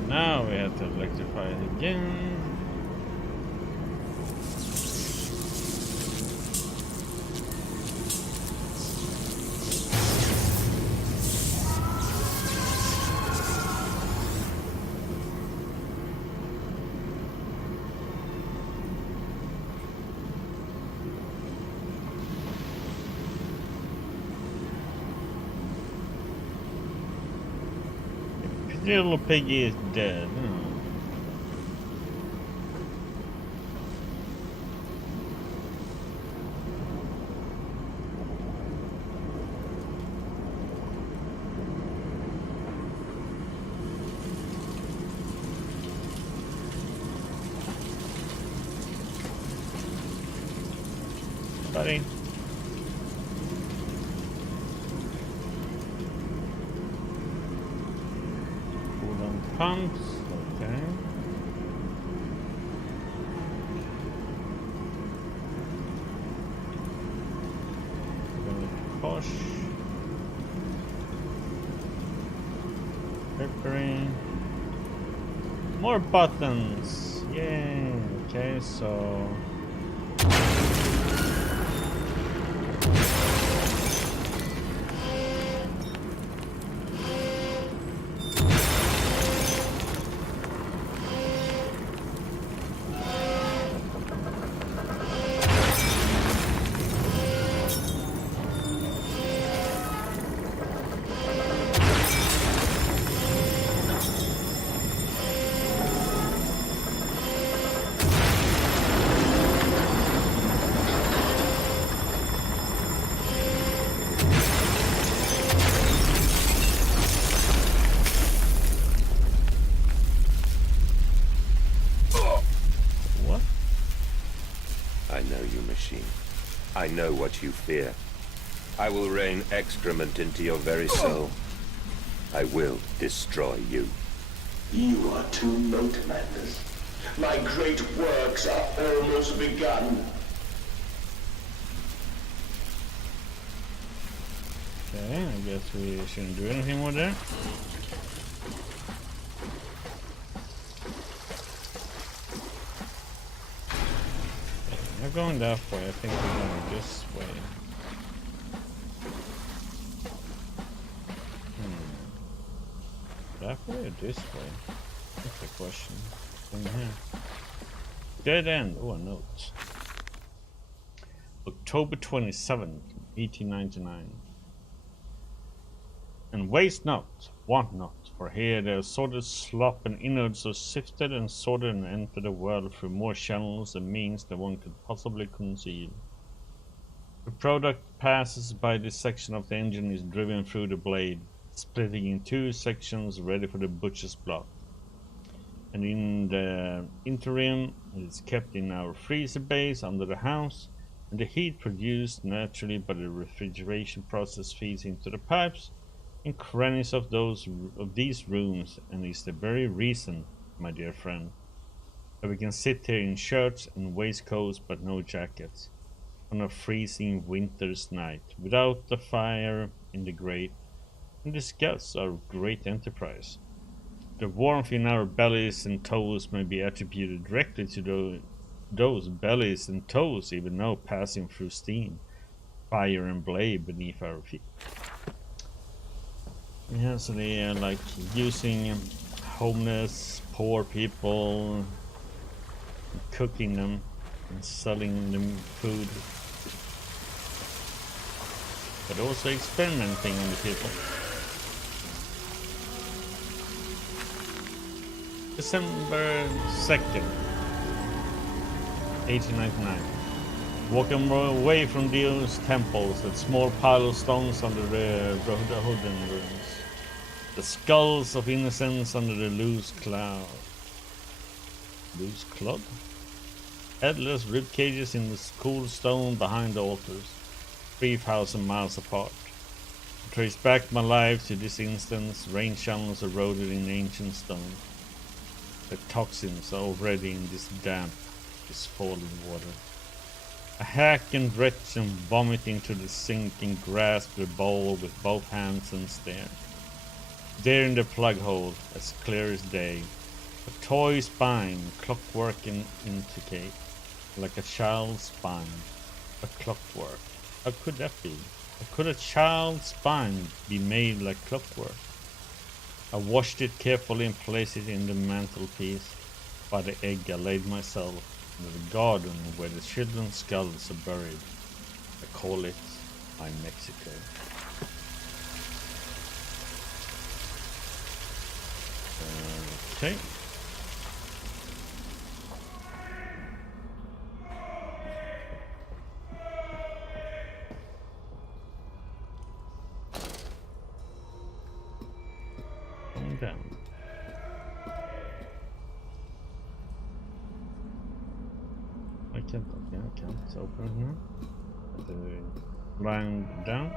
Now we have to electrify it again. The little piggy is dead. Buddy. Pumps, okay. Push. Peppering. More buttons. Yay. Okay, so. I know what you fear. I will rain excrement into your very soul. I will destroy you. You are too late, Madness. My great works are almost begun. Okay, I guess we shouldn't do anything more there. We're going that way. I think we're going this way. That way or this way? That's the question. In here. Dead end. Oh, a note. October 27th, 1899. And waste not, want not, for here their sordid slop and innards are sifted and sorted and enter the world through more channels and means than one could possibly conceive. The product passes by this section of the engine is driven through the blade, splitting in two sections ready for the butcher's block. And in the interim, it is kept in our freezer base under the house, and the heat produced naturally by the refrigeration process feeds into the pipes and crannies of these rooms, and is the very reason, my dear friend, that we can sit here in shirts and waistcoats but no jackets on a freezing winter's night without the fire in the grate and discuss our great enterprise. The warmth in our bellies and toes may be attributed directly to those bellies and toes, even though passing through steam, fire and blade beneath our feet. Yeah, so they are like using homeless, poor people, cooking them and selling them food, but also experimenting on the people. December 2nd, 1899. Walking away from those temples, that small pile of stones under the Rohudden ruins. The skulls of innocents under the loose cloud. Loose clod? Headless rib cages in the cool stone behind the altars, 3,000 miles apart. To trace back my life to this instance, rain channels eroded in ancient stone. The toxins are already in this damp, this falling water. I hack and retch and vomit into the sink and grasp the bowl with both hands and stare. There in the plug hole, as clear as day, a toy spine, clockwork and intricate, like a child's spine, a clockwork. How could that be? How could a child's spine be made like clockwork? I washed it carefully and placed it in the mantelpiece. By the egg I laid myself in the garden where the children's skulls are buried. I call it my Mexico. Okay. Down. I can't open it now. The line down.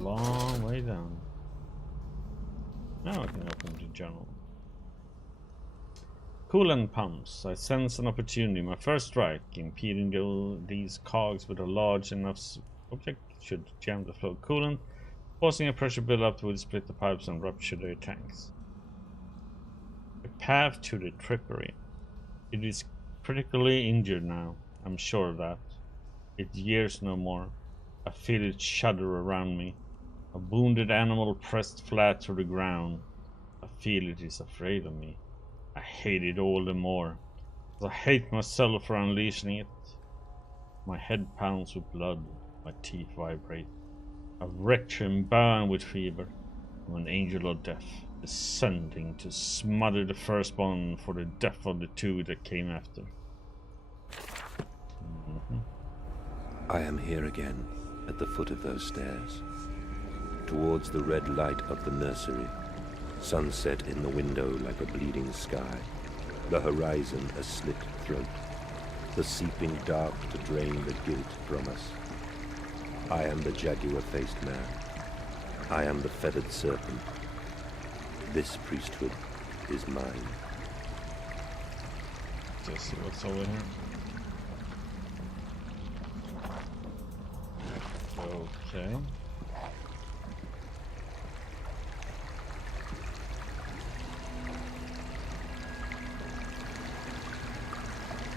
Long way down. Now I can open the journal. Coolant pumps. I sense an opportunity. My first strike, impeding these cogs with a large enough object should jam the flow of coolant, causing a pressure buildup that would split the pipes and rupture their tanks. The path to the trippery. It is critically injured now, I'm sure of that. It years no more. I feel it shudder around me. A wounded animal pressed flat to the ground. I feel it is afraid of me. I hate it all the more, as I hate myself for unleashing it. My head pounds with blood. My teeth vibrate. I retch and burn with fever. I'm an angel of death, descending to smother the firstborn for the death of the two that came after. I am here again, at the foot of those stairs. Towards the red light of the nursery. Sunset in the window like a bleeding sky. The horizon a slit throat. The seeping dark to drain the guilt from us. I am the jaguar-faced man. I am the feathered serpent. This priesthood is mine. Just see what's over here. Okay.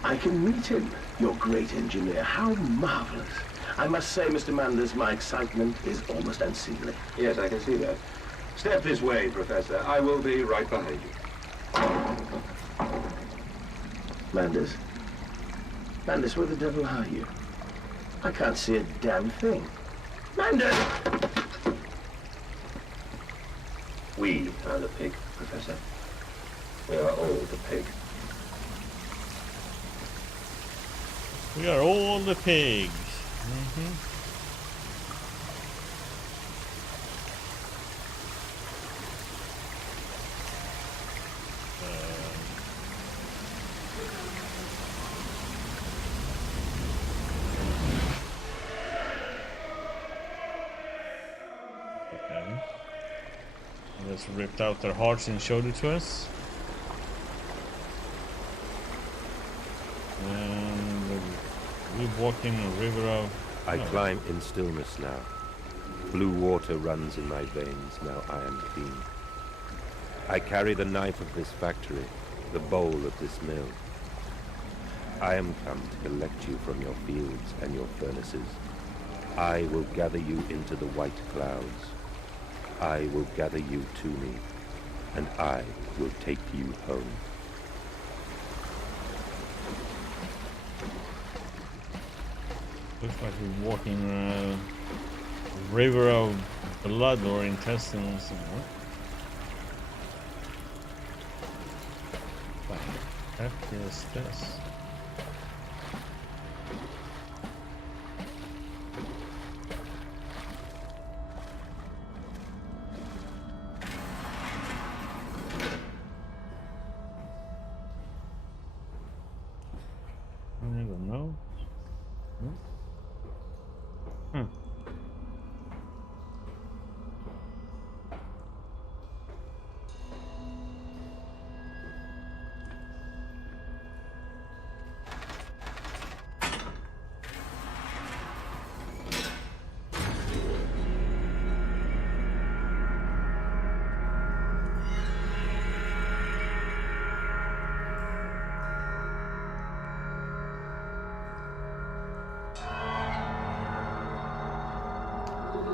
I can meet him, your great engineer. How marvelous. I must say, Mr. Manders, my excitement is almost unseemly. Yes, I can see that. Step this way, Professor. I will be right behind you. Manders? Manders, where the devil are you? I can't see a damn thing. Manders! We are the pig, Professor. We are all the pig. We are all the pigs. Okay. Just ripped out their hearts and showed it to us. And we walk in a river of... I climb in stillness now. Blue water runs in my veins, now I am clean. I carry the knife of this factory, the bowl of this mill. I am come to collect you from your fields and your furnaces. I will gather you into the white clouds. I will gather you to me, and I will take you home. Looks like we're walking a river of blood or intestines. What the heck is this? I don't know.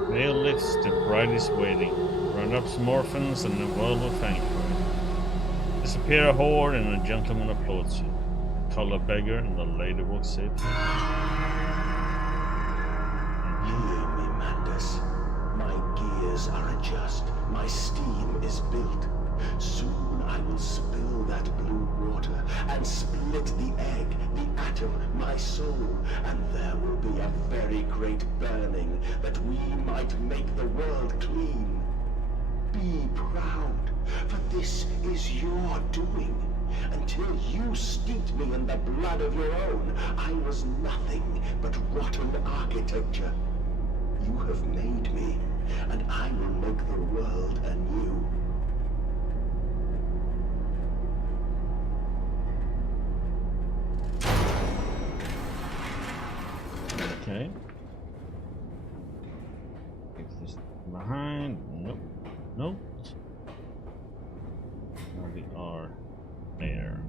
Veil lifts, the bride is waiting. Round up some orphans and a valuable sanctuary. Disappear a whore and a gentleman applauds you. Call a beggar and the lady walks safely. Hear me, Mandus. My gears are adjust. My steam is built. Soon I will spill that blue water and split the egg, the atom, my soul, and there will be a very great burning that we might make the world clean. Be proud, for this is your doing. Until you steeped me in the blood of your own, I was nothing but rotten architecture. You have made me, and I will make the world anew. Okay. Is this behind? Nope. Nope. Now we are there.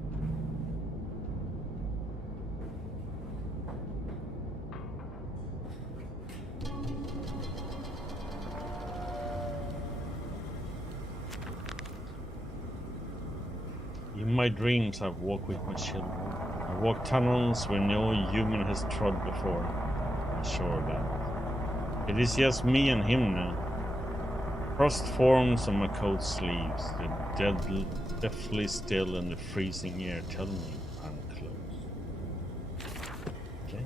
In my dreams, I've walked with my children. I've walked tunnels where no human has trod before. I'm sure of that. It is just me and him now. Frost forms on my coat sleeves, the deathly still and the freezing air tell me I'm close. Okay.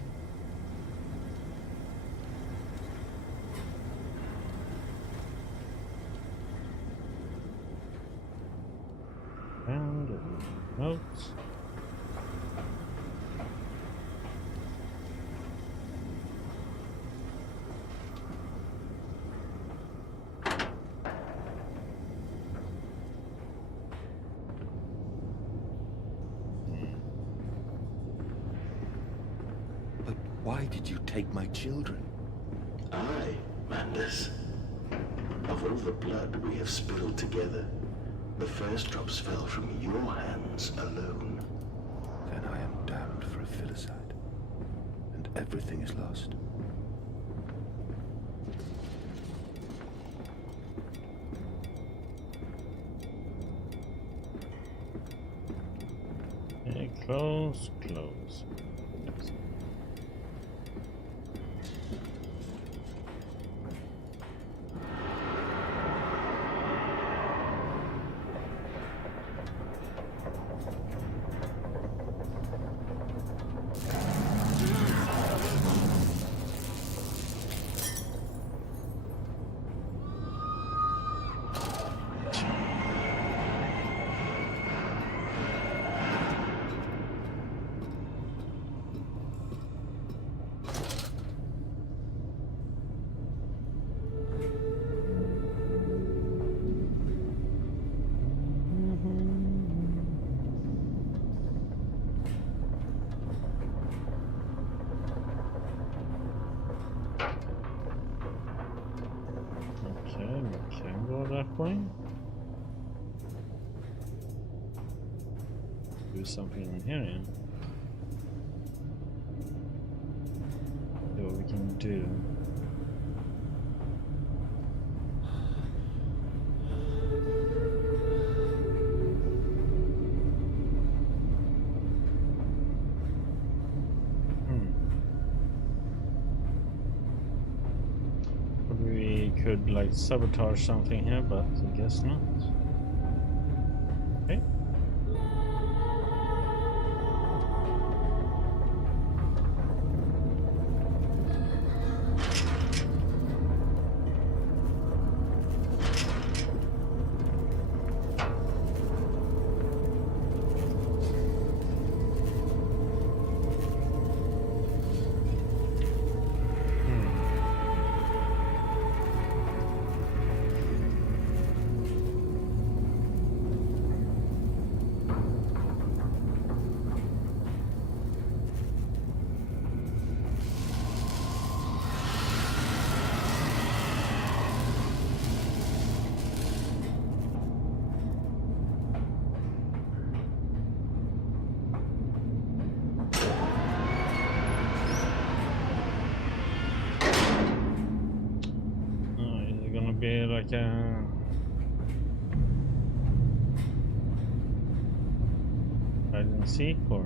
And notes. But why did you take my children? Aye, Mandus. Of all the blood we have spilled together, the first drops fell from your hands alone. Then I am damned for a filicide, and everything is lost. Okay, close, close. way. Do something in here. Yeah? See what we can do. Could like sabotage something here, but I guess not. Okay. Be like a hide and seek, or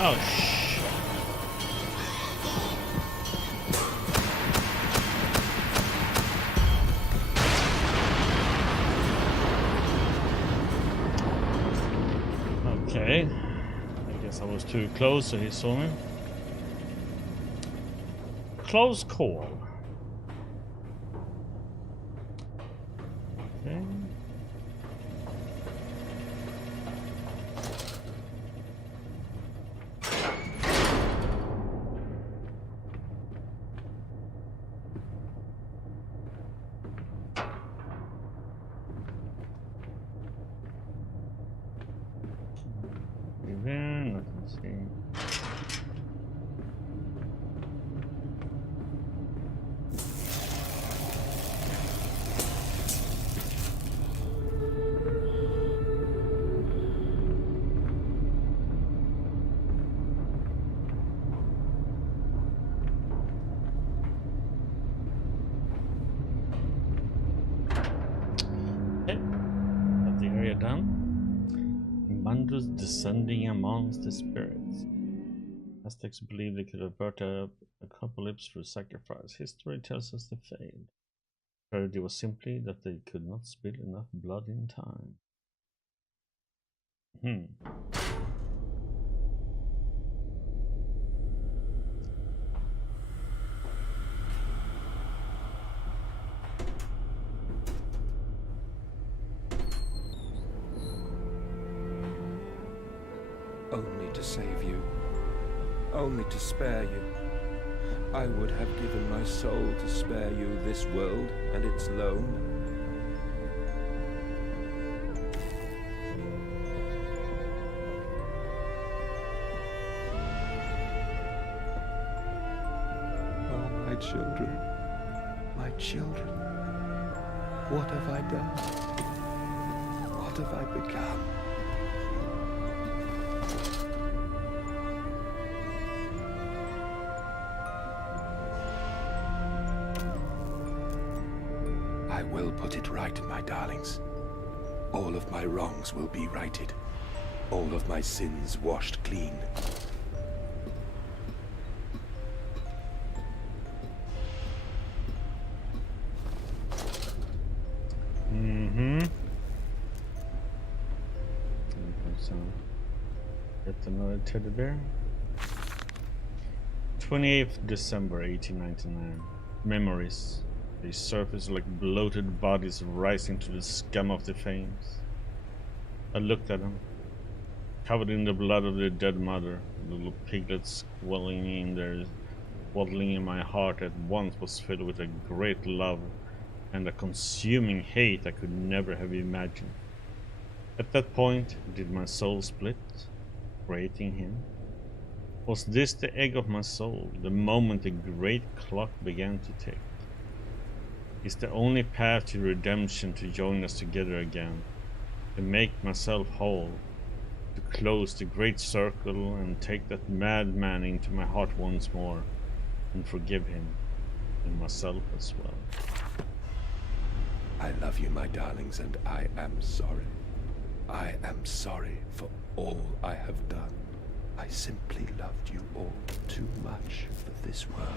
oh shh. Okay. I guess I was too close, so he saw me. Close call. Okay. Descending amongst the spirits. Aztecs believed they could avert a apocalypse through sacrifice. History tells us they failed. Tragedy was simply that they could not spill enough blood in time. Only to save you. Only to spare you. I would have given my soul to spare you this world and its loan. Oh, my children. My children. What have I done? What have I become? I will put it right, my darlings. All of my wrongs will be righted. All of my sins washed clean. So, get another teddy bear. 28th December 1899. Memories. They surface like bloated bodies rising to the scum of the flames. I looked at them, covered in the blood of their dead mother. Little piglets waddling in my heart at once was filled with a great love and a consuming hate I could never have imagined. At that point, did my soul split, creating him? Was this the egg of my soul, the moment the great clock began to tick? Is the only path to redemption to join us together again, to make myself whole, to close the great circle and take that madman into my heart once more, and forgive him, and myself as well. I love you, my darlings, and I am sorry. I am sorry for all I have done. I simply loved you all too much for this world.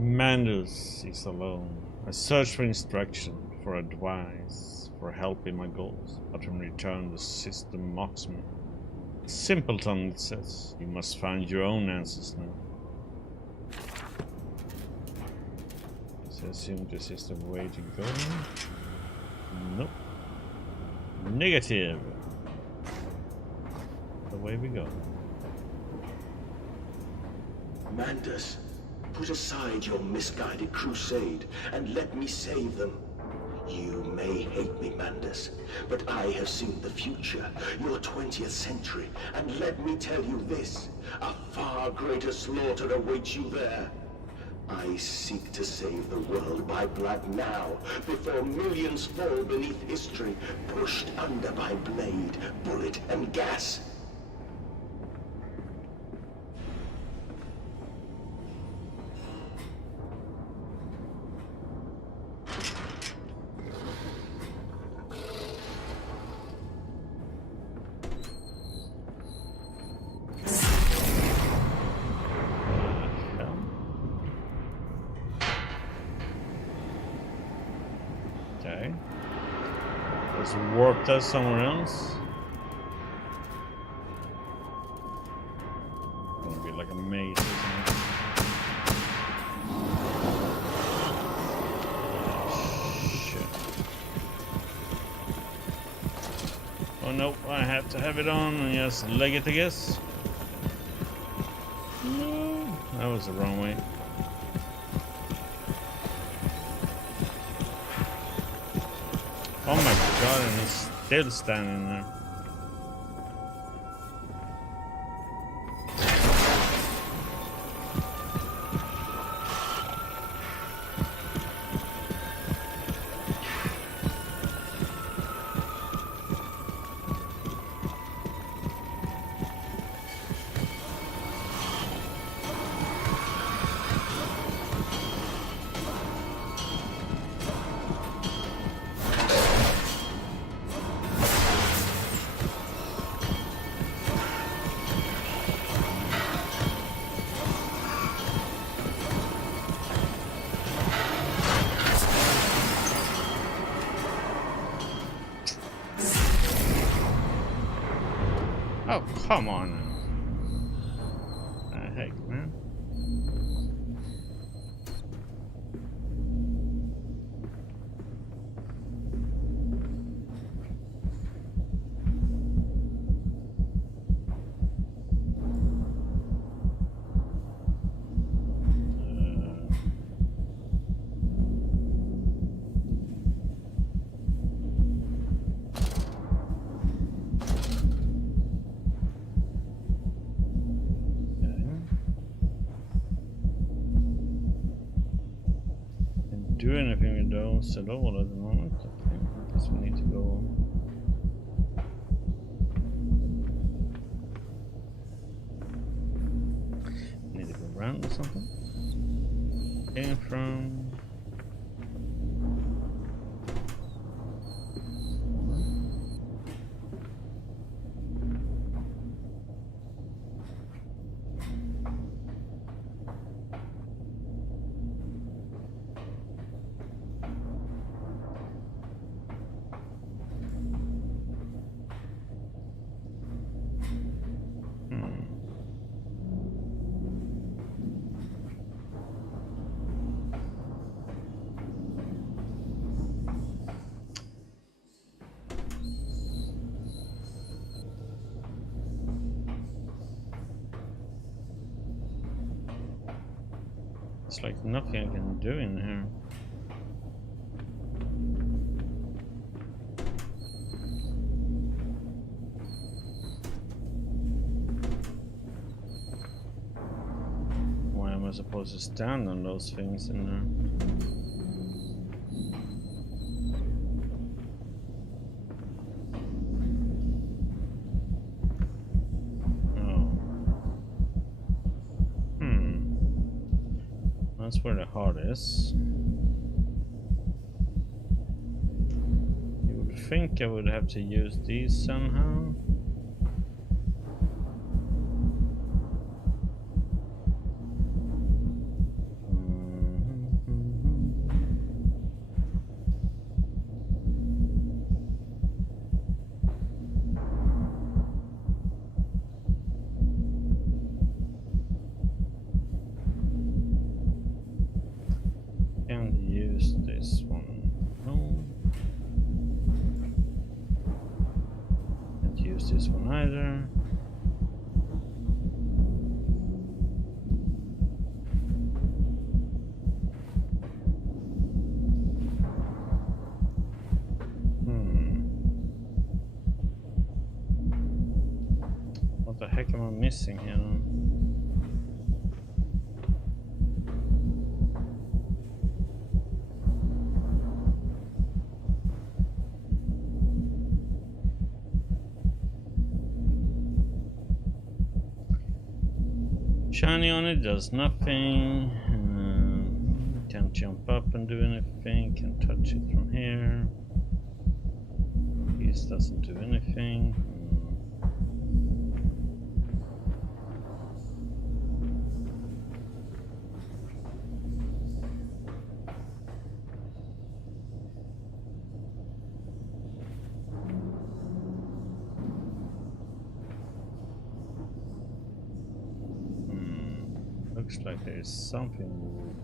Mandus is alone. I search for instruction, for advice, for help in my goals, but in return the system mocks me. Simpleton, it says, you must find your own answers now. So I assume this is the way to go. Nope. Negative. The way we go. Mandus, put aside your misguided crusade and let me save them. You may hate me, Mandus, but I have seen the future, your 20th century, and let me tell you this, a far greater slaughter awaits you there. I seek to save the world by blood now, before millions fall beneath history, pushed under by blade, bullet, and gas. Okay. Let's warp that somewhere else. Gonna be like a maze, isn't it? Shit. Oh no, I have to have it on and just leg it, I guess. No, that was the wrong way. Oh my god, and he's still standing there. Oh, come on now. Heck, man. Do anything with those at all at the moment, I think. around or something? Came from... It's like nothing I can do in here. Why am I supposed to stand on those things in there? That's where the heart is. You would think I would have to use these somehow. What the heck am I missing here? Shiny on it does nothing. Can't jump up and do anything. Can't touch it from here. This doesn't do anything. Looks like there is something.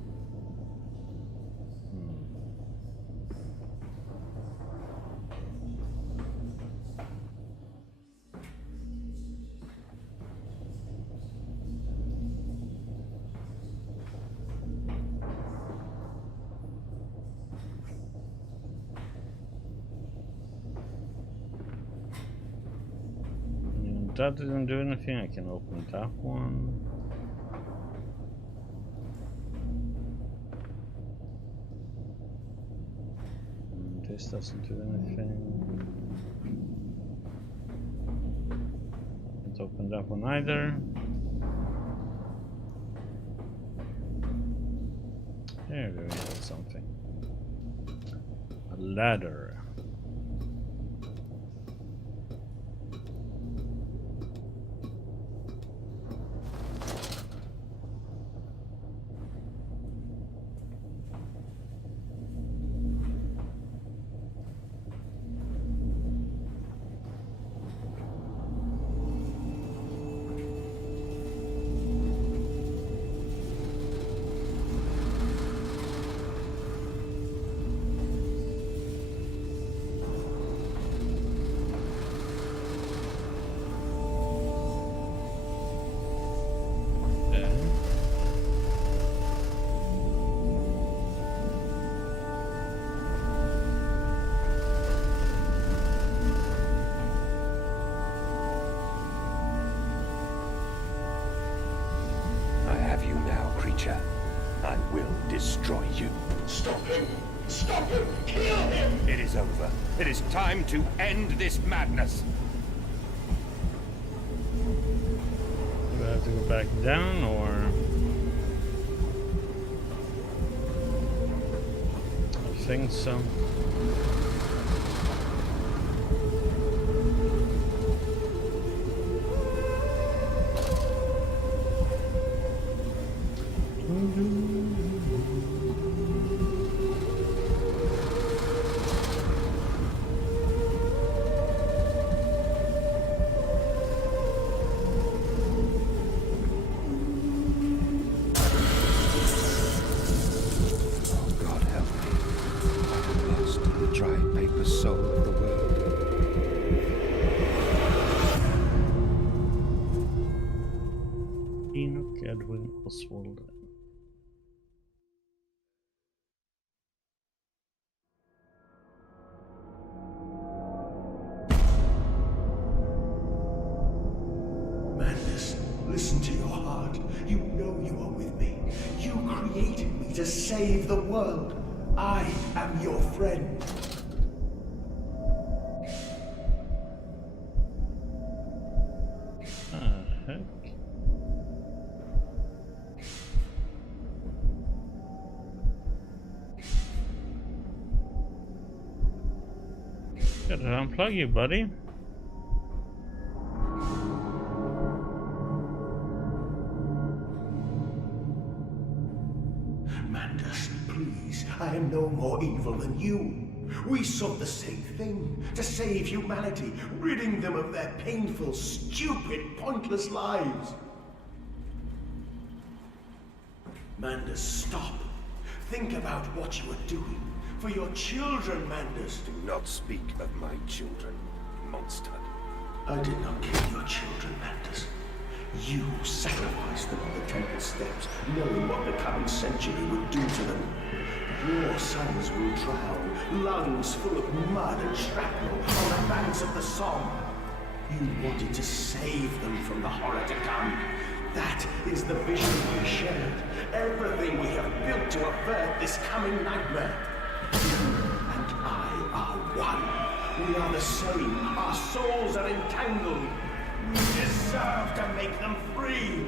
That didn't do anything. I can open that one. This doesn't do anything. Can't open that one either. There we go, something. A ladder. I will destroy you. Stop him! Stop him! Kill him! It is over. It is time to end this madness. Do I have to go back down or? think so. Oswald. Madness, listen to your heart. You know you are with me. You created me to save the world. I am your friend. Gotta unplug you, buddy. Mandus, please, I am no more evil than you. We sought the same thing, to save humanity, ridding them of their painful, stupid, pointless lives. Mandus, stop. Think about what you are doing. For your children, Mandus. Do not speak of my children, monster. I did not kill your children, Mandus. You sacrificed them on the temple steps, knowing what the coming century would do to them. Your sons will drown, lungs full of mud and shrapnel, on the banks of the Somme. You wanted to save them from the horror to come. That is the vision we shared. Everything we have built to avert this coming nightmare. You and I are one. We are the same. Our souls are entangled. We deserve to make them free.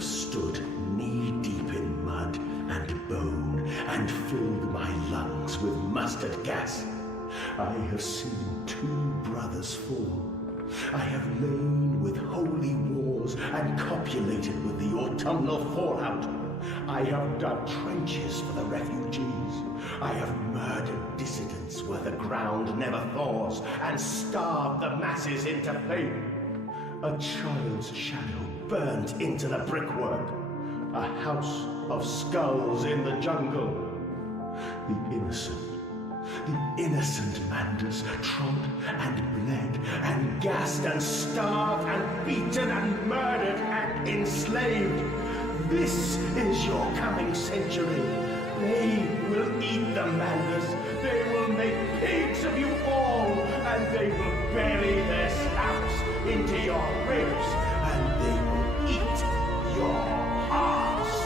Stood knee-deep in mud and bone, and filled my lungs with mustard gas. I have seen 2 brothers fall. I have lain with holy wars and copulated with the autumnal fallout. I have dug trenches for the refugees. I have murdered dissidents where the ground never thaws, and starved the masses into pain. A child's shadow burnt into the brickwork. A house of skulls in the jungle. The innocent Mandus trod and bled and gassed and starved and beaten and murdered and enslaved. This is your coming century. They will eat the Mandus. They will make pigs of you all, and they will bury their scalps into your ribs, and they will eat your hearts.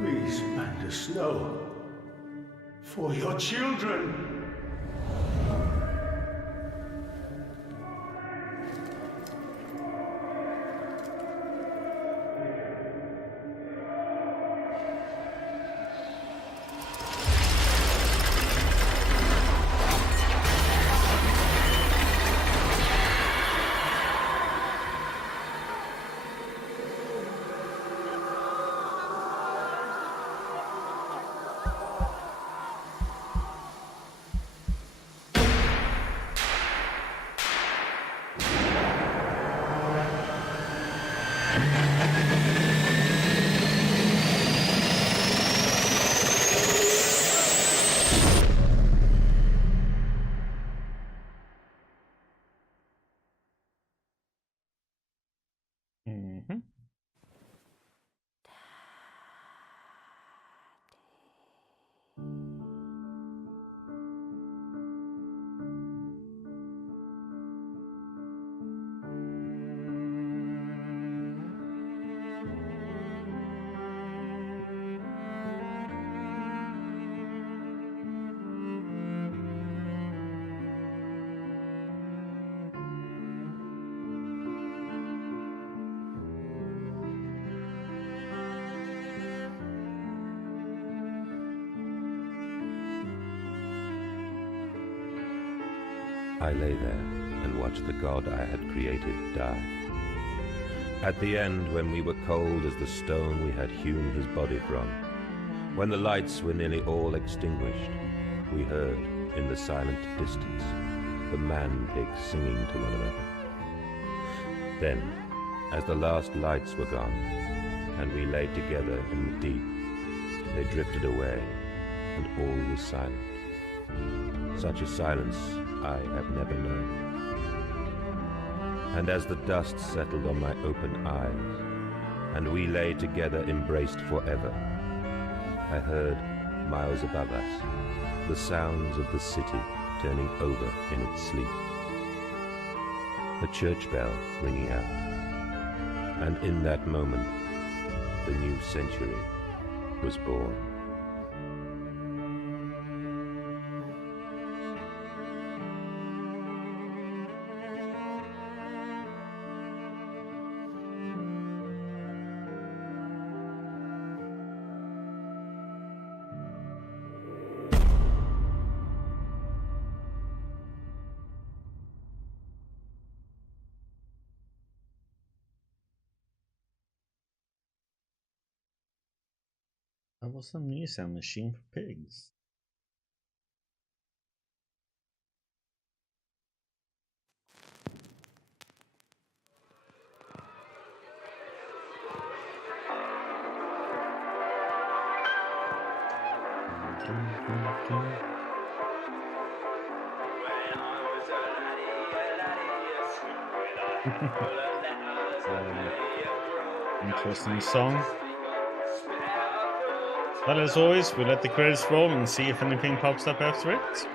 Please, Mandus, no. For your children. I lay there and watched the god I had created die. At the end, when we were cold as the stone we had hewn his body from, when the lights were nearly all extinguished, we heard, in the silent distance, the man-pigs singing to one another. Then, as the last lights were gone, and we lay together in the deep, they drifted away, and all was silent. Such a silence I have never known. And as the dust settled on my open eyes, and we lay together embraced forever, I heard, miles above us, the sounds of the city turning over in its sleep. The church bell ringing out. And in that moment, the new century was born. That was Amnesia, Machine for Pigs. Interesting song. Well, as always, we let the credits roll and see if anything pops up after it.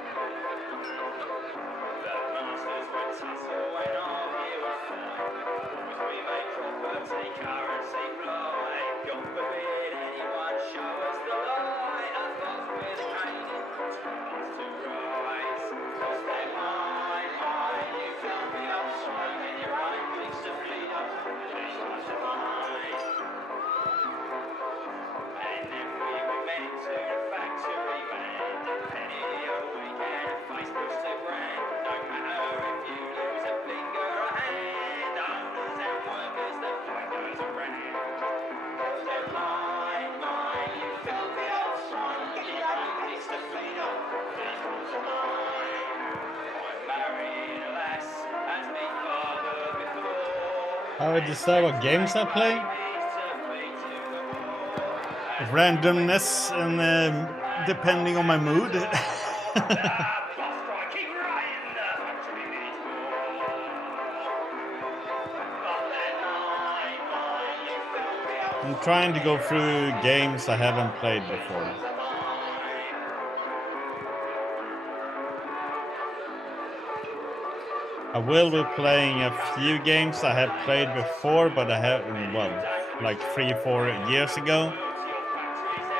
How I decide what games I play? Randomness and depending on my mood. I'm trying to go through games I haven't played before. I will be playing a few games I have played before, but I haven't, well, like 3-4 years ago.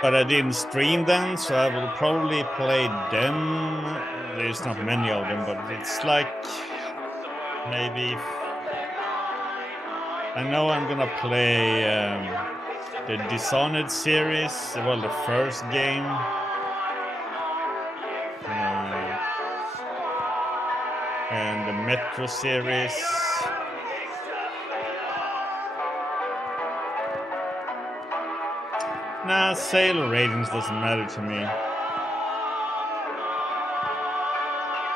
But I didn't stream them, so I will probably play them. There's not many of them, but it's like maybe... I know I'm gonna play the Dishonored series, well, the first game. And the Metro series. Nah, sale ratings doesn't matter to me.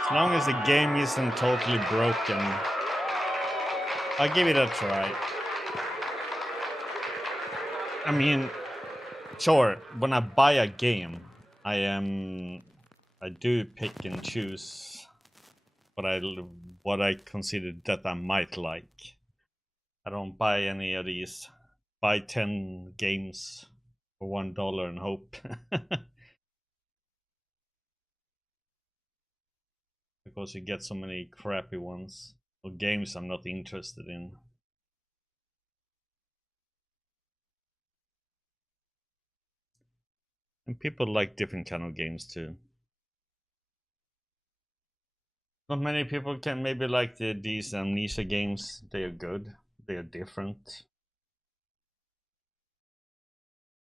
As long as the game isn't totally broken, I'll give it a try. I mean, sure, when I buy a game, I do pick and choose what I consider that I might like. I don't buy any of these buy 10 games for $1 and hope. Because you get so many crappy ones or games I'm not interested in. And people like different kind of games too. Not many people can maybe like these Amnesia games. They are good. They are different.